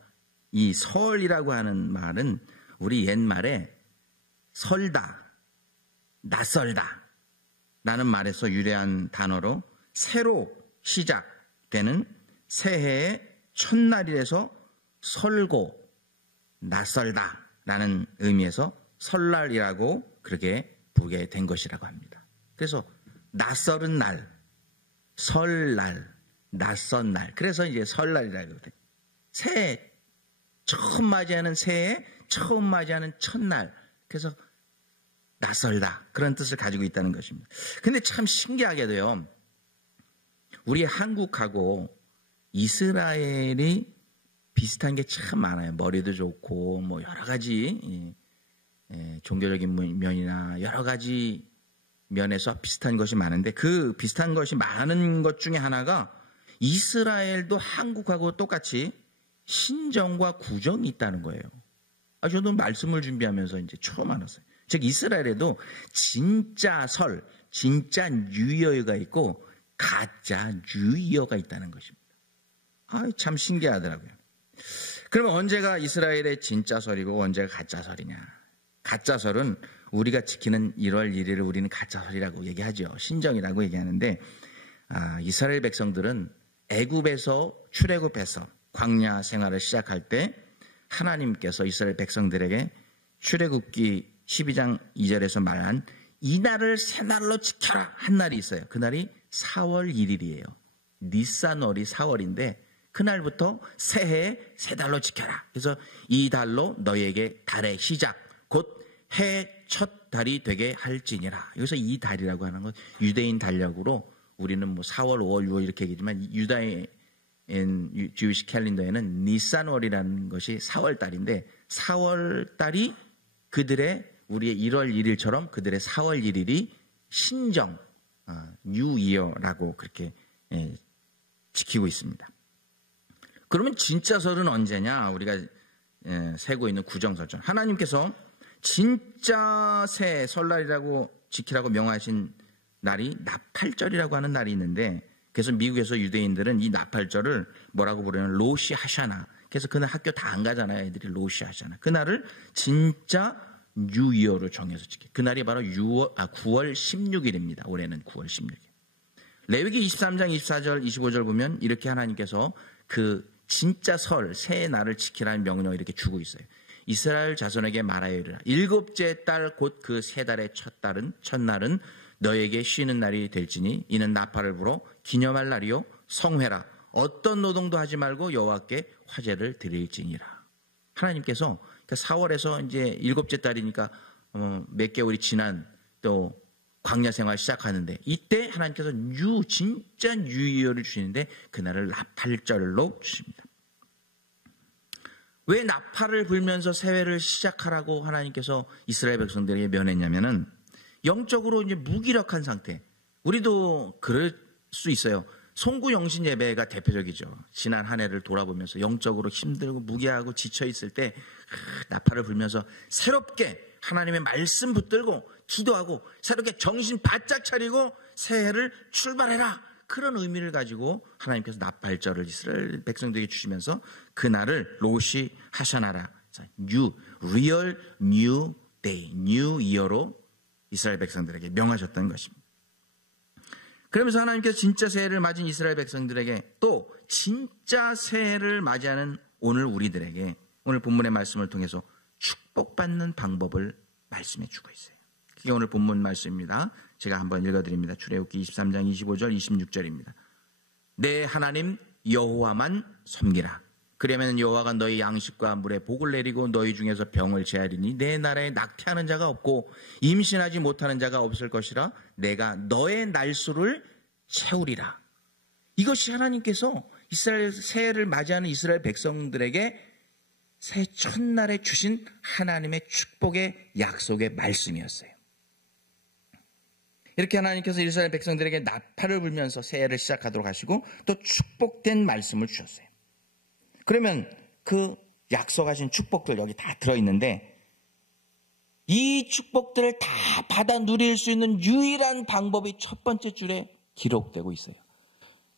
이 설이라고 하는 말은 우리 옛말에 설다, 낯설다 라는 말에서 유래한 단어로 새로 시작되는 새해의 첫날이라서 설고 낯설다 라는 의미에서 설날이라고 그렇게 부르게 된 것이라고 합니다. 그래서 낯설은 날, 설날, 낯선 날. 그래서 이제 설날이라고 해요. 새해 처음 맞이하는 새해, 처음 맞이하는 첫날. 그래서 낯설다. 그런 뜻을 가지고 있다는 것입니다. 근데 참 신기하게도요. 우리 한국하고 이스라엘이 비슷한 게 참 많아요. 머리도 좋고 뭐 여러 가지 종교적인 면이나 여러 가지 면에서 비슷한 것이 많은데 그 비슷한 것이 많은 것 중에 하나가 이스라엘도 한국하고 똑같이 신정과 구정이 있다는 거예요. 저도 말씀을 준비하면서 이제 처음 알았어요. 즉 이스라엘에도 진짜 설, 진짜 뉴이어가 있고 가짜 뉴이어가 있다는 것입니다. 참 신기하더라고요. 그러면 언제가 이스라엘의 진짜 설이고 언제가 가짜 설이냐? 가짜 설은 우리가 지키는 1월 1일을 우리는 가짜 설이라고 얘기하죠. 신정이라고 얘기하는데 이스라엘 백성들은 애굽에서 출애굽해서 광야 생활을 시작할 때 하나님께서 이스라엘 백성들에게 출애굽기 12장 2절에서 말한 이 날을 새 날로 지켜라 한 날이 있어요. 그날이 4월 1일이에요. 니산월이 4월인데 그날부터 새해 새 달로 지켜라. 그래서 이 달로 너희에게 달의 시작 곧 해 첫 달이 되게 할지니라. 여기서 이 달이라고 하는 건 유대인 달력으로 우리는 뭐 4월, 5월, 6월 이렇게 얘기하지만 유다인 주이시 캘린더에는 니산월이라는 것이 4월 달인데 4월 달이 그들의 우리의 1월 1일처럼 그들의 4월 1일이 신정 뉴이어라고 그렇게 지키고 있습니다. 그러면 진짜 설은 언제냐? 우리가 세고 있는 구정설전. 하나님께서 진짜 새 설날이라고 지키라고 명하신 날이 나팔절이라고 하는 날이 있는데 그래서 미국에서 유대인들은 이 나팔절을 뭐라고 부르냐면 로시 하샤나. 그래서 그날 학교 다 안 가잖아요. 애들이 로시 하샤나. 그날을 진짜 뉴이어로 정해서 지켜요. 그날이 바로 9월 16일입니다. 올해는 9월 16일. 레위기 23장 24절 25절 보면 이렇게 하나님께서 그 진짜 설, 새해 날을 지키라는 명령을 이렇게 주고 있어요. 이스라엘 자손에게 말하여 이르라. 7째 달 곧 그 세 달의 첫날은 너에게 쉬는 날이 될지니 이는 나팔을 불어 기념할 날이요 성회라. 어떤 노동도 하지 말고 여호와께 화제를 드릴지니라. 하나님께서 4월에서 이제 7째 달이니까 몇 개월이 지난 또 광야 생활 시작하는데 이때 하나님께서 진짜 뉴이어를 주시는데 그날을 나팔절로 주십니다. 왜 나팔을 불면서 새해를 시작하라고 하나님께서 이스라엘 백성들에게 명했냐면은 영적으로 이제 무기력한 상태. 우리도 그럴 수 있어요. 송구영신 예배가 대표적이죠. 지난 한 해를 돌아보면서 영적으로 힘들고 무기하고 지쳐 있을 때 나팔을 불면서 새롭게 하나님의 말씀 붙들고 기도하고 새롭게 정신 바짝 차리고 새해를 출발해라. 그런 의미를 가지고 하나님께서 나팔절을 이스라엘 백성들에게 주시면서 그날을 로시 하샤나라. real new day, new year로 이스라엘 백성들에게 명하셨던 것입니다. 그러면서 하나님께서 진짜 새해를 맞은 이스라엘 백성들에게 또 진짜 새해를 맞이하는 오늘 우리들에게 오늘 본문의 말씀을 통해서 축복받는 방법을 말씀해 주고 있어요. 그게 오늘 본문 말씀입니다. 제가 한번 읽어드립니다. 출애굽기 23장 25절 26절입니다. 내 하나님 여호와만 섬기라. 그러면 여호와가 너희 양식과 물에 복을 내리고 너희 중에서 병을 제하리니 내 나라에 낙태하는 자가 없고 임신하지 못하는 자가 없을 것이라. 내가 너의 날수를 채우리라. 이것이 하나님께서 이스라엘 새해를 맞이하는 이스라엘 백성들에게 새해 첫날에 주신 하나님의 축복의 약속의 말씀이었어요. 이렇게 하나님께서 이스라엘 백성들에게 나팔을 불면서 새해를 시작하도록 하시고 또 축복된 말씀을 주셨어요. 그러면 그 약속하신 축복들 여기 다 들어있는데 이 축복들을 다 받아 누릴 수 있는 유일한 방법이 첫 번째 줄에 기록되고 있어요.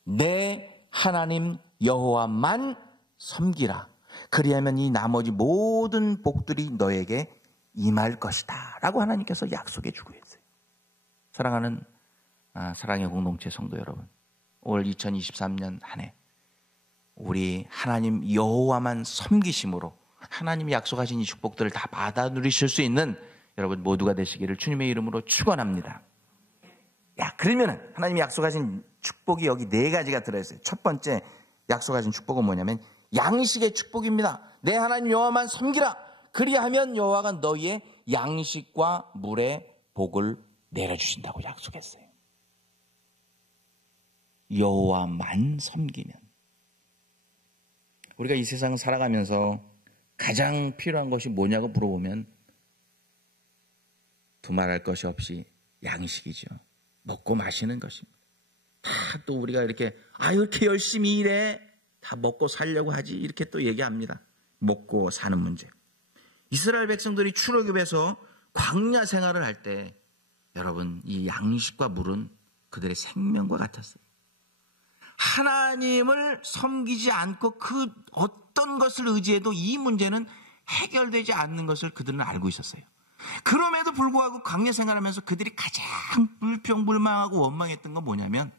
내 하나님 여호와만 섬기라. 그리하면 이 나머지 모든 복들이 너에게 임할 것이다 라고 하나님께서 약속해 주고 있어요. 사랑하는 사랑의 공동체 성도 여러분, 올 2023년 한 해 우리 하나님 여호와만 섬기심으로 하나님이 약속하신 이 축복들을 다 받아 누리실 수 있는 여러분 모두가 되시기를 주님의 이름으로 축원합니다. 그러면 하나님이 약속하신 축복이 여기 4가지가 들어있어요. 첫 번째 약속하신 축복은 뭐냐면 양식의 축복입니다. 내 하나님 여호와만 섬기라. 그리하면 여호와가 너희의 양식과 물의 복을 내려주신다고 약속했어요. 여호와만 섬기면. 우리가 이 세상을 살아가면서 가장 필요한 것이 뭐냐고 물어보면 두말할 것이 없이 양식이죠. 먹고 마시는 것입니다. 다 또 우리가 이렇게 이렇게 열심히 일해 다 먹고 살려고 하지 이렇게 또 얘기합니다. 먹고 사는 문제. 이스라엘 백성들이 출애굽에서 광야 생활을 할 때 여러분 이 양식과 물은 그들의 생명과 같았어요. 하나님을 섬기지 않고 그 어떤 것을 의지해도 이 문제는 해결되지 않는 것을 그들은 알고 있었어요. 그럼에도 불구하고 광야 생활하면서 그들이 가장 불평불만하고 원망했던 건 뭐냐면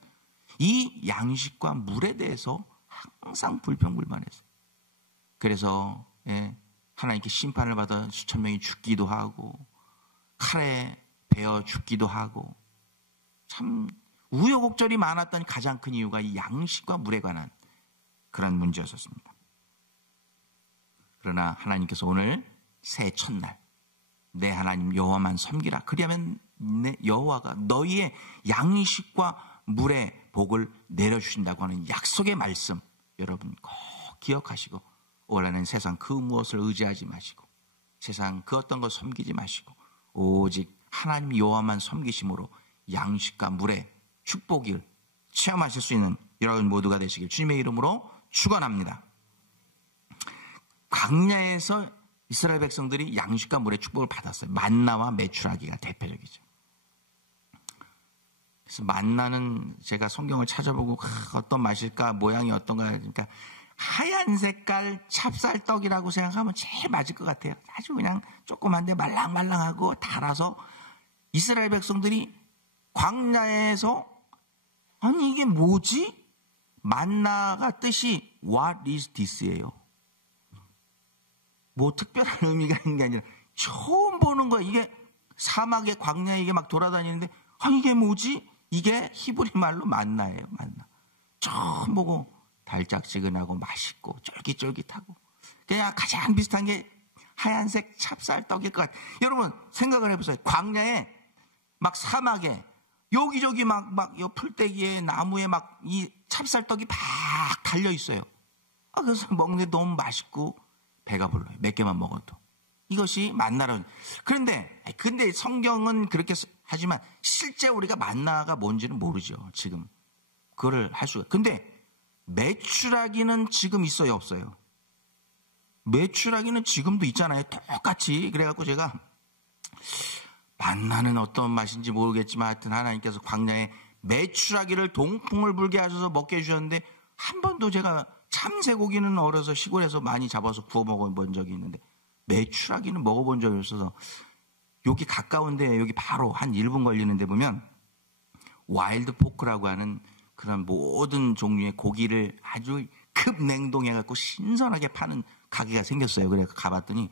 이 양식과 물에 대해서 항상 불평불만했어요. 그래서 하나님께 심판을 받아 수천 명이 죽기도 하고 칼에 베어 죽기도 하고 참 우여곡절이 많았던 가장 큰 이유가 이 양식과 물에 관한 그런 문제였었습니다. 그러나 하나님께서 오늘 새해 첫날 내 하나님 여호와만 섬기라. 그리하면 여호와가 너희의 양식과 물의 복을 내려주신다고 하는 약속의 말씀 여러분 꼭 기억하시고 원하는 세상 그 무엇을 의지하지 마시고 세상 그 어떤 것 섬기지 마시고 오직 하나님 여호와만 섬기심으로 양식과 물의 축복을 체험하실 수 있는 여러분 모두가 되시길 주님의 이름으로 축원합니다. 광야에서 이스라엘 백성들이 양식과 물의 축복을 받았어요. 만나와 메추라기가 대표적이죠. 그래서 만나는 제가 성경을 찾아보고 어떤 맛일까 모양이 어떤가 그러니까 하얀 색깔 찹쌀떡이라고 생각하면 제일 맞을 것 같아요. 아주 그냥 조그만데 말랑말랑하고 달아서 이스라엘 백성들이 광야에서 아니 이게 뭐지? 만나가 뜻이 What is this예요. 뭐 특별한 의미가 있는 게 아니라 처음 보는 거야. 이게 사막의 광야에 이게 막 돌아다니는데 이게 뭐지? 이게 히브리 말로 만나예요. 만나. 처음 보고 달짝지근하고 맛있고 쫄깃쫄깃하고 그냥 가장 비슷한 게 하얀색 찹쌀떡일 것 같아요. 여러분 생각을 해보세요. 광야에 막 사막에 여기저기 막 풀떼기에 나무에 막 이 찹쌀떡이 막 달려 있어요. 그래서 먹는 게 너무 맛있고 배가 불러요. 몇 개만 먹어도. 이것이 만나라는. 근데 성경은 그렇게 하지만 실제 우리가 만나가 뭔지는 모르죠. 지금 그거를 할 수가. 근데 메추라기는 지금 있어요, 없어요? 메추라기는 지금도 있잖아요. 똑같이. 그래갖고 제가 만나는 어떤 맛인지 모르겠지만 하여튼 하나님께서 광야에 메추라기를 동풍을 불게 하셔서 먹게 해주셨는데 한 번도 제가 참새고기는 어려서 시골에서 많이 잡아서 구워 먹어본 적이 있는데 메추라기는 먹어본 적이 없어서 여기 가까운데 여기 바로 한 1분 걸리는데 보면 와일드 포크라고 하는 그런 모든 종류의 고기를 아주 급냉동해갖고 신선하게 파는 가게가 생겼어요. 그래서 가봤더니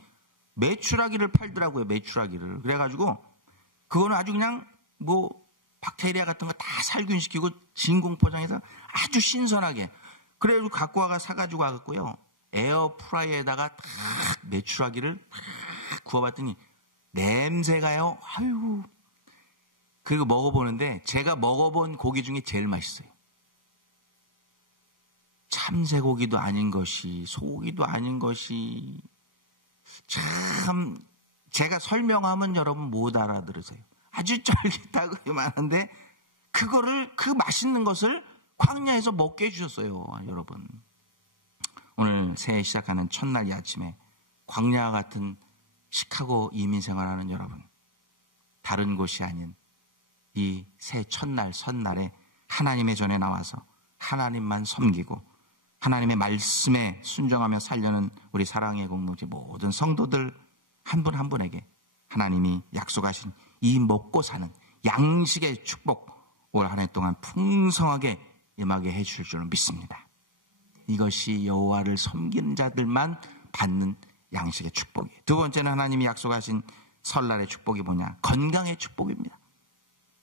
메추라기를 팔더라고요. 메추라기를. 그래가지고 그거는 아주 그냥 뭐 박테리아 같은 거 다 살균시키고 진공 포장해서 아주 신선하게 그래가지고 갖고 와가 사가지고 와갖고요. 에어프라이어에다가 딱 메추라기를 딱 구워봤더니 냄새가요. 아유. 그리고 먹어보는데 제가 먹어본 고기 중에 제일 맛있어요. 참새고기도 아닌 것이 소고기도 아닌 것이 참 제가 설명하면 여러분 못 알아들으세요. 아주 쫄깃하고 많은데 그거를 그 맛있는 것을 광야에서 먹게 해주셨어요. 여러분 오늘 새해 시작하는 첫날 이 아침에 광야 같은 시카고 이민 생활하는 여러분 다른 곳이 아닌 이 새해 첫날 선날에 하나님의 전에 나와서 하나님만 섬기고 하나님의 말씀에 순종하며 살려는 우리 사랑의 공동체 모든 성도들 한 분 한 분에게 하나님이 약속하신 이 먹고 사는 양식의 축복 올 한 해 동안 풍성하게 임하게 해주실 줄 믿습니다. 이것이 여호와를 섬기는 자들만 받는 양식의 축복이에요. 두 번째는 하나님이 약속하신 설날의 축복이 뭐냐? 건강의 축복입니다.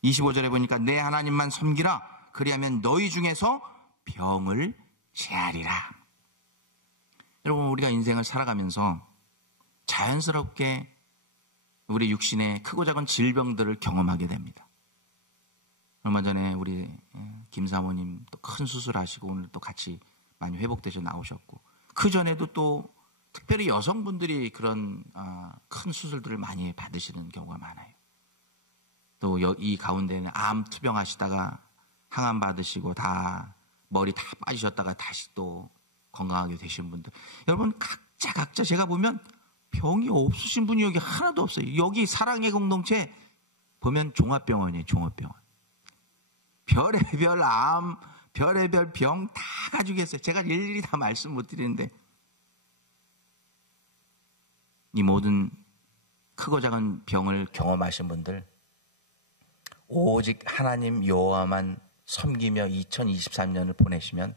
25절에 보니까 내 하나님만 섬기라. 그리하면 너희 중에서 병을 제하리라. 여러분, 우리가 인생을 살아가면서 자연스럽게 우리 육신의 크고 작은 질병들을 경험하게 됩니다. 얼마 전에 우리 김 사모님 또 큰 수술하시고 오늘 또 같이 많이 회복되셔 나오셨고, 그 전에도 또 특별히 여성분들이 그런 큰 수술들을 많이 받으시는 경우가 많아요. 또 이 가운데는 암 투병하시다가 항암 받으시고 다 머리 다 빠지셨다가 다시 또 건강하게 되신 분들, 여러분 각자 제가 보면 병이 없으신 분이 여기 하나도 없어요. 여기 사랑의 공동체 보면 종합병원이에요. 종합병원. 별의별 암, 별의별 병 다 가지고 계세요. 제가 일일이 다 말씀 못 드리는데, 이 모든 크고 작은 병을 경험하신 분들, 오직 하나님 여호와만 섬기며 2023년을 보내시면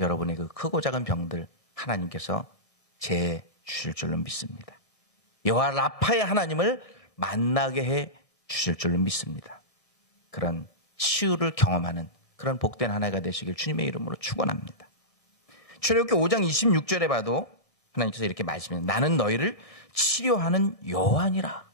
여러분의 그 크고 작은 병들 하나님께서 재 주실 줄로 믿습니다. 여호와 라파의 하나님을 만나게 해 주실 줄로 믿습니다. 그런 치유를 경험하는 그런 복된 한 해가 되시길 주님의 이름으로 축원합니다. 출애굽기 5장 26절에 봐도 하나님께서 이렇게 말씀해요. 나는 너희를 치료하는 여호와니라.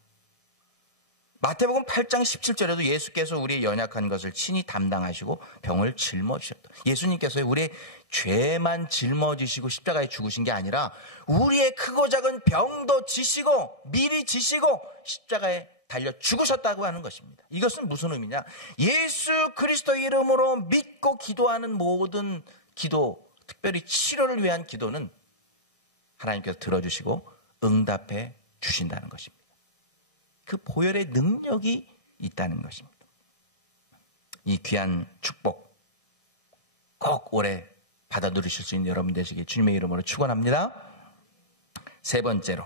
마태복음 8장 17절에도 예수께서 우리의 연약한 것을 친히 담당하시고 병을 짊어지셨다. 예수님께서 우리의 죄만 짊어지시고 십자가에 죽으신 게 아니라 우리의 크고 작은 병도 지시고 미리 지시고 십자가에 달려 죽으셨다고 하는 것입니다. 이것은 무슨 의미냐? 예수 그리스도 이름으로 믿고 기도하는 모든 기도, 특별히 치료를 위한 기도는 하나님께서 들어주시고 응답해 주신다는 것입니다. 그 보혈의 능력이 있다는 것입니다. 이 귀한 축복 꼭 올해 받아 누리실 수 있는 여러분 되시길 주님의 이름으로 축원합니다. 세 번째로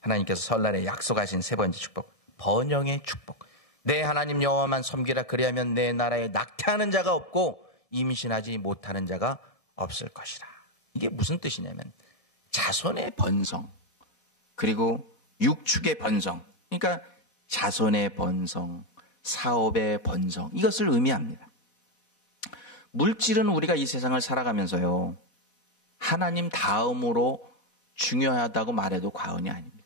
하나님께서 설날에 약속하신 세 번째 축복, 번영의 축복. 내 하나님 여호와만 섬기라. 그리하면 내 나라에 낙태하는 자가 없고 임신하지 못하는 자가 없을 것이라. 이게 무슨 뜻이냐면 자손의 번성, 그리고 육축의 번성, 그러니까 자손의 번성, 사업의 번성, 이것을 의미합니다. 물질은 우리가 이 세상을 살아가면서요, 하나님 다음으로 중요하다고 말해도 과언이 아닙니다.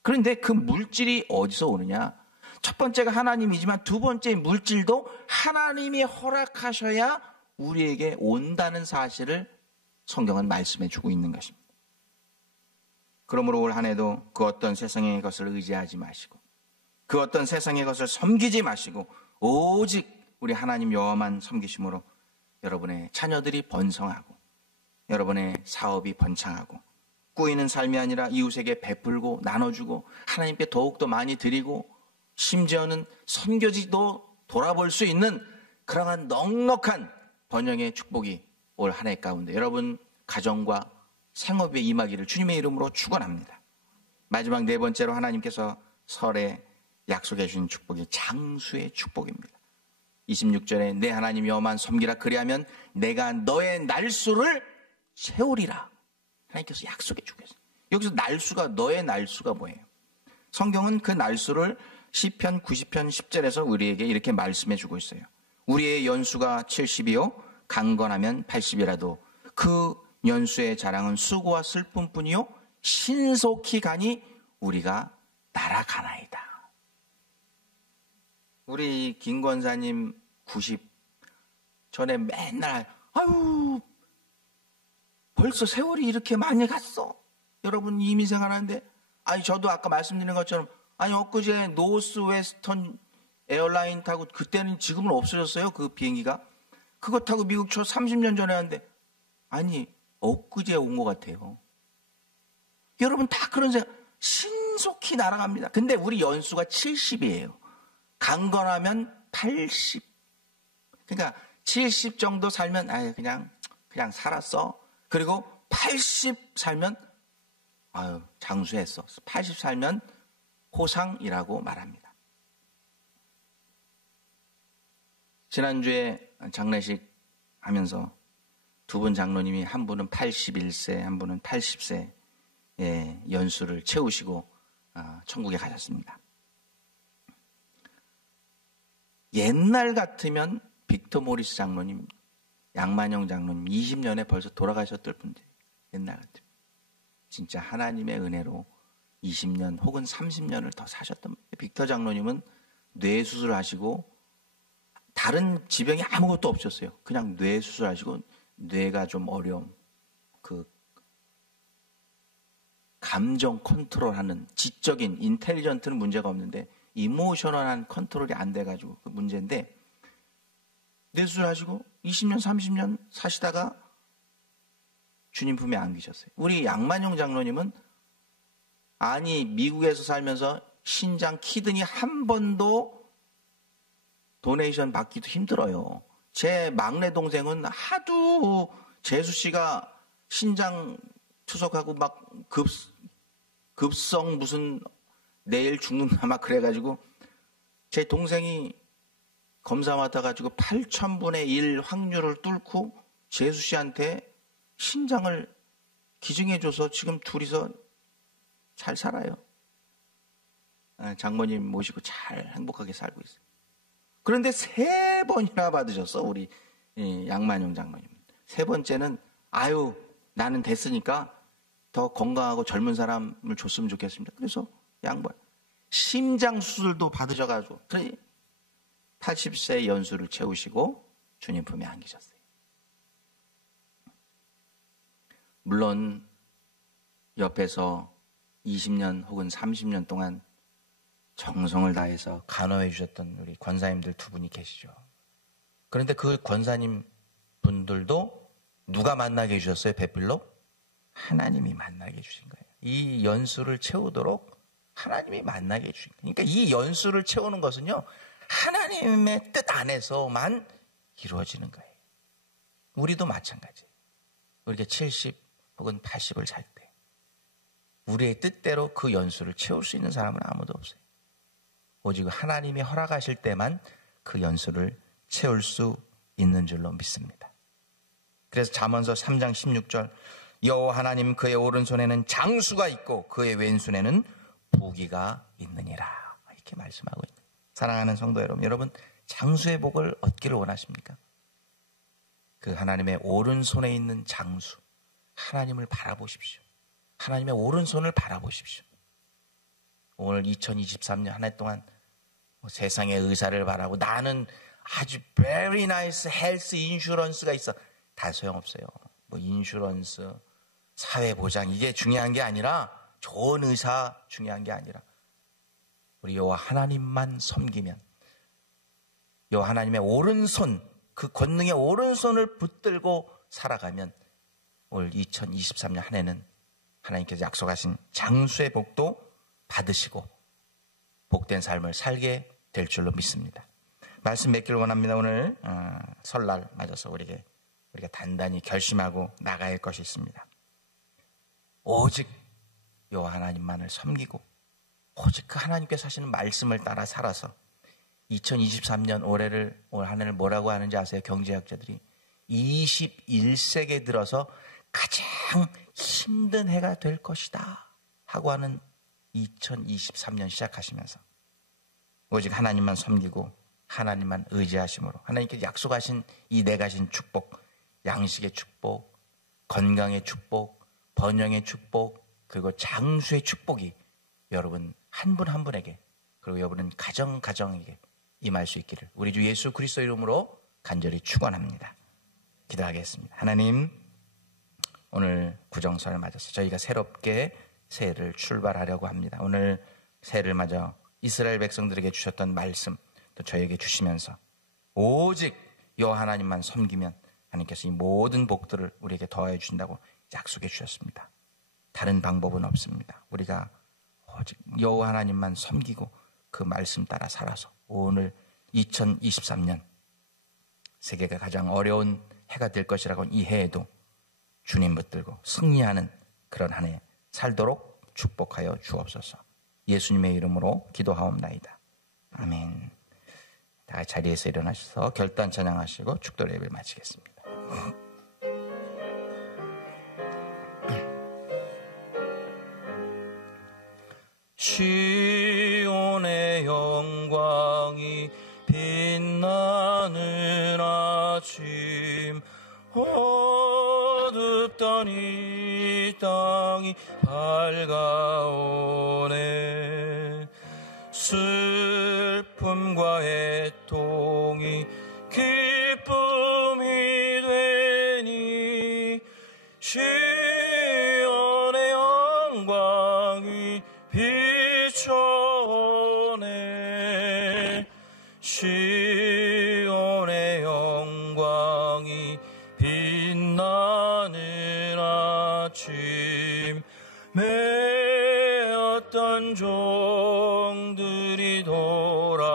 그런데 그 물질이 어디서 오느냐? 첫 번째가 하나님이지만 두 번째 물질도 하나님이 허락하셔야 우리에게 온다는 사실을 성경은 말씀해 주고 있는 것입니다. 그러므로 올 한 해도 그 어떤 세상의 것을 의지하지 마시고 그 어떤 세상의 것을 섬기지 마시고 오직 우리 하나님 여호와만 섬기심으로 여러분의 자녀들이 번성하고 여러분의 사업이 번창하고 꾸이는 삶이 아니라 이웃에게 베풀고 나눠주고 하나님께 더욱더 많이 드리고 심지어는 섬겨지도 돌아볼 수 있는 그러한 넉넉한 번영의 축복이 올 한 해 가운데 여러분 가정과 생업에 임하기를 주님의 이름으로 축원합니다. 마지막 네 번째로 하나님께서 설에 약속해 주신 축복이 장수의 축복입니다. 26절에 내 하나님 여호와만 섬기라. 그리하면 내가 너의 날수를 세우리라. 하나님께서 약속해 주겠어요. 여기서 날수가, 너의 날수가 뭐예요? 성경은 그 날수를 시편 90편 10절에서 우리에게 이렇게 말씀해 주고 있어요. 우리의 연수가 70이요 강건하면 80이라도 그 연수의 자랑은 수고와 슬픔뿐이요 신속히 가니 우리가 날아가나이다. 우리 김 권사님 90 전에 맨날 아유 벌써 세월이 이렇게 많이 갔어. 여러분 이민 생활하는데 아니 저도 아까 말씀드린 것처럼 아니 엊그제 노스 웨스턴 에어라인 타고 그때는 지금은 없어졌어요. 그 비행기가 그거 타고 미국 저 30년 전에 왔는데 아니 엊그제 온 것 같아요. 여러분 다 그런 생각 신속히 날아갑니다. 근데 우리 연수가 70이에요. 강건하면 80. 그러니까 70 정도 살면 아유 그냥 살았어. 그리고 80 살면 아유 장수했어. 80 살면 호상이라고 말합니다. 지난주에 장례식 하면서 두 분 장로님이 한 분은 81세, 한 분은 80세 연수를 채우시고 천국에 가셨습니다. 옛날 같으면 빅터 모리스 장로님, 양만영 장로님 20년에 벌써 돌아가셨을 분들 옛날 같으면 진짜 하나님의 은혜로 20년 혹은 30년을 더 사셨던 빅터 장로님은 뇌 수술하시고 다른 지병이 아무것도 없었어요. 그냥 뇌 수술하시고 뇌가 좀 어려움, 그 감정 컨트롤하는 지적인 인텔리전트는 문제가 없는데 이모셔널한 컨트롤이 안 돼가지고 그 문제인데 뇌 수술하시고 20년 30년 사시다가 주님 품에 안기셨어요. 우리 양만용 장로님은 아니 미국에서 살면서 신장 키드니 한 번도 도네이션 받기도 힘들어요. 제 막내 동생은 하도 재수 씨가 신장 투석하고 막 급성 무슨 내일 죽는다 막 그래가지고 제 동생이 검사 맡아가지고 8,000분의 1 확률을 뚫고 재수 씨한테 신장을 기증해줘서 지금 둘이서 잘 살아요. 장모님 모시고 잘 행복하게 살고 있어요. 그런데 3번이나 받으셨어 우리 양만용 장모님. 3번째는 아유 나는 됐으니까 더 건강하고 젊은 사람을 줬으면 좋겠습니다. 그래서 양반 심장 수술도 받으셔가지고 80세 연수를 채우시고 주님 품에 안기셨어요. 물론 옆에서 20년 혹은 30년 동안 정성을 다해서 간호해 주셨던 우리 권사님들 2분이 계시죠. 그런데 그 권사님 분들도 누가 만나게 해주셨어요? 배필로? 하나님이 만나게 해주신 거예요. 이 연수를 채우도록 하나님이 만나게 해주신 거예요. 그러니까 이 연수를 채우는 것은요 하나님의 뜻 안에서만 이루어지는 거예요. 우리도 마찬가지예요. 우리가 70 혹은 80을 살 때 우리의 뜻대로 그 연수를 채울 수 있는 사람은 아무도 없어요. 오직 하나님이 허락하실 때만 그 연수를 채울 수 있는 줄로 믿습니다. 그래서 잠언서 3장 16절 여호와 하나님 그의 오른손에는 장수가 있고 그의 왼손에는 부귀가 있느니라 이렇게 말씀하고 있습니다. 사랑하는 성도 여러분 장수의 복을 얻기를 원하십니까? 그 하나님의 오른손에 있는 장수 하나님을 바라보십시오. 하나님의 오른손을 바라보십시오. 오늘 2023년 한 해 동안 세상의 의사를 바라고 나는 아주 very nice health insurance가 있어. 다 소용없어요. 뭐 인슈런스, 사회보장 이게 중요한 게 아니라 좋은 의사 중요한 게 아니라 우리 여호와 하나님만 섬기면 여호와 하나님의 오른손 그 권능의 오른손을 붙들고 살아가면 올 2023년 한 해는 하나님께서 약속하신 장수의 복도 받으시고 복된 삶을 살게 될 줄로 믿습니다. 말씀 맺기를 원합니다. 오늘 설날 맞아서 우리가 단단히 결심하고 나가야 할 것이 있습니다. 오직 여호와 하나님만을 섬기고 오직 그 하나님께서 하시는 말씀을 따라 살아서 2023년 올 한 해를 뭐라고 하는지 아세요? 경제학자들이 21세기에 들어서 가장 힘든 해가 될 것이다 하고 하는 2023년 시작하시면서 오직 하나님만 섬기고 하나님만 의지하심으로 하나님께서 약속하신 이 내가신 축복, 양식의 축복, 건강의 축복, 번영의 축복, 그리고 장수의 축복이 여러분 한 분 한 분에게 그리고 여러분 가정에게 임할 수 있기를 우리 주 예수 그리스도 이름으로 간절히 축원합니다. 기도하겠습니다. 하나님 오늘 구정설을 맞아서 저희가 새롭게 새해를 출발하려고 합니다. 오늘 새해를 맞아 이스라엘 백성들에게 주셨던 말씀 또 저에게 주시면서 오직 여호와 하나님만 섬기면 하나님께서 이 모든 복들을 우리에게 더해 주신다고 약속해 주셨습니다. 다른 방법은 없습니다. 우리가 오직 여호와 하나님만 섬기고 그 말씀 따라 살아서 오늘 2023년 세계가 가장 어려운 해가 될 것이라고 이 해에도 주님 붙들고 승리하는 그런 한 해 살도록 축복하여 주옵소서. 예수님의 이름으로 기도하옵나이다. 아멘. 다 자리에서 일어나셔서 결단 찬양하시고 축도 예배를 마치겠습니다. 시온의 영광이 빛나는 아침 어둡던 이 땅이 밝아오네. 슬픔과 애통이 기쁨이 되니 시온의 영광이 비춰오네. 시온의 영광이 빛나는 아침 메었던 종들이 돌아오네.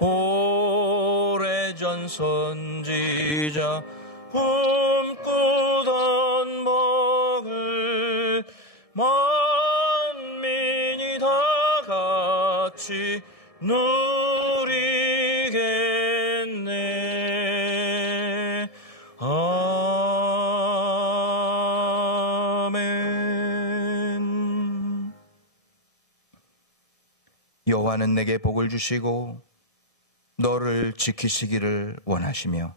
오래전 선지자 꿈꾸던 복을 만민이 다 같이 누리겠네. 아멘. 여호와는 내게 복을 주시고 너를 지키시기를 원하시며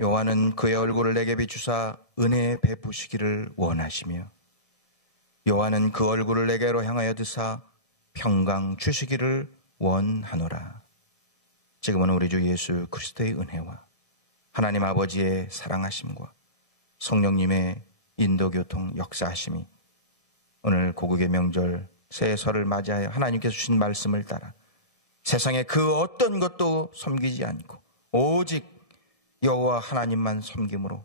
여호와는 그의 얼굴을 내게 비추사 은혜 베푸시기를 원하시며 여호와는 그 얼굴을 내게로 향하여 드사 평강 주시기를 원하노라. 지금은 우리 주 예수 그리스도의 은혜와 하나님 아버지의 사랑하심과 성령님의 인도교통 역사하심이 오늘 고국의 명절 새해 설을 맞이하여 하나님께서 주신 말씀을 따라 세상에 그 어떤 것도 섬기지 않고 오직 여호와 하나님만 섬김으로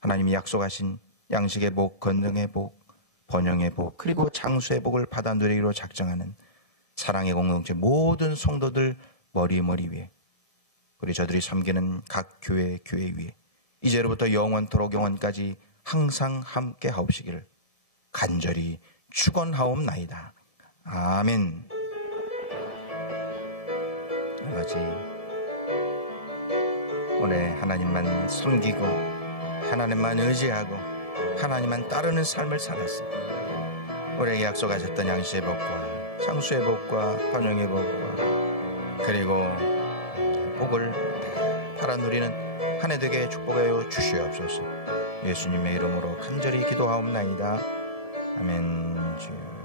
하나님이 약속하신 양식의 복, 건능의 복, 번영의 복, 그리고 장수의 복을 받아 누리기로 작정하는 사랑의 공동체 모든 성도들 머리 위에 우리 저들이 섬기는 각 교회 위에 이제로부터 영원토록 영원까지 항상 함께 하옵시기를 간절히 축원하옵나이다. 아멘. 아버지, 오늘 하나님만 섬기고 하나님만 의지하고 하나님만 따르는 삶을 살았습니다. 우리에게 약속하셨던 양식의 복과 장수의 복과 번영의 복과 그리고 복을 팔아 누리는 한 해 되게 축복하여 주시옵소서. 예수님의 이름으로 간절히 기도하옵나이다. 아멘. 주여.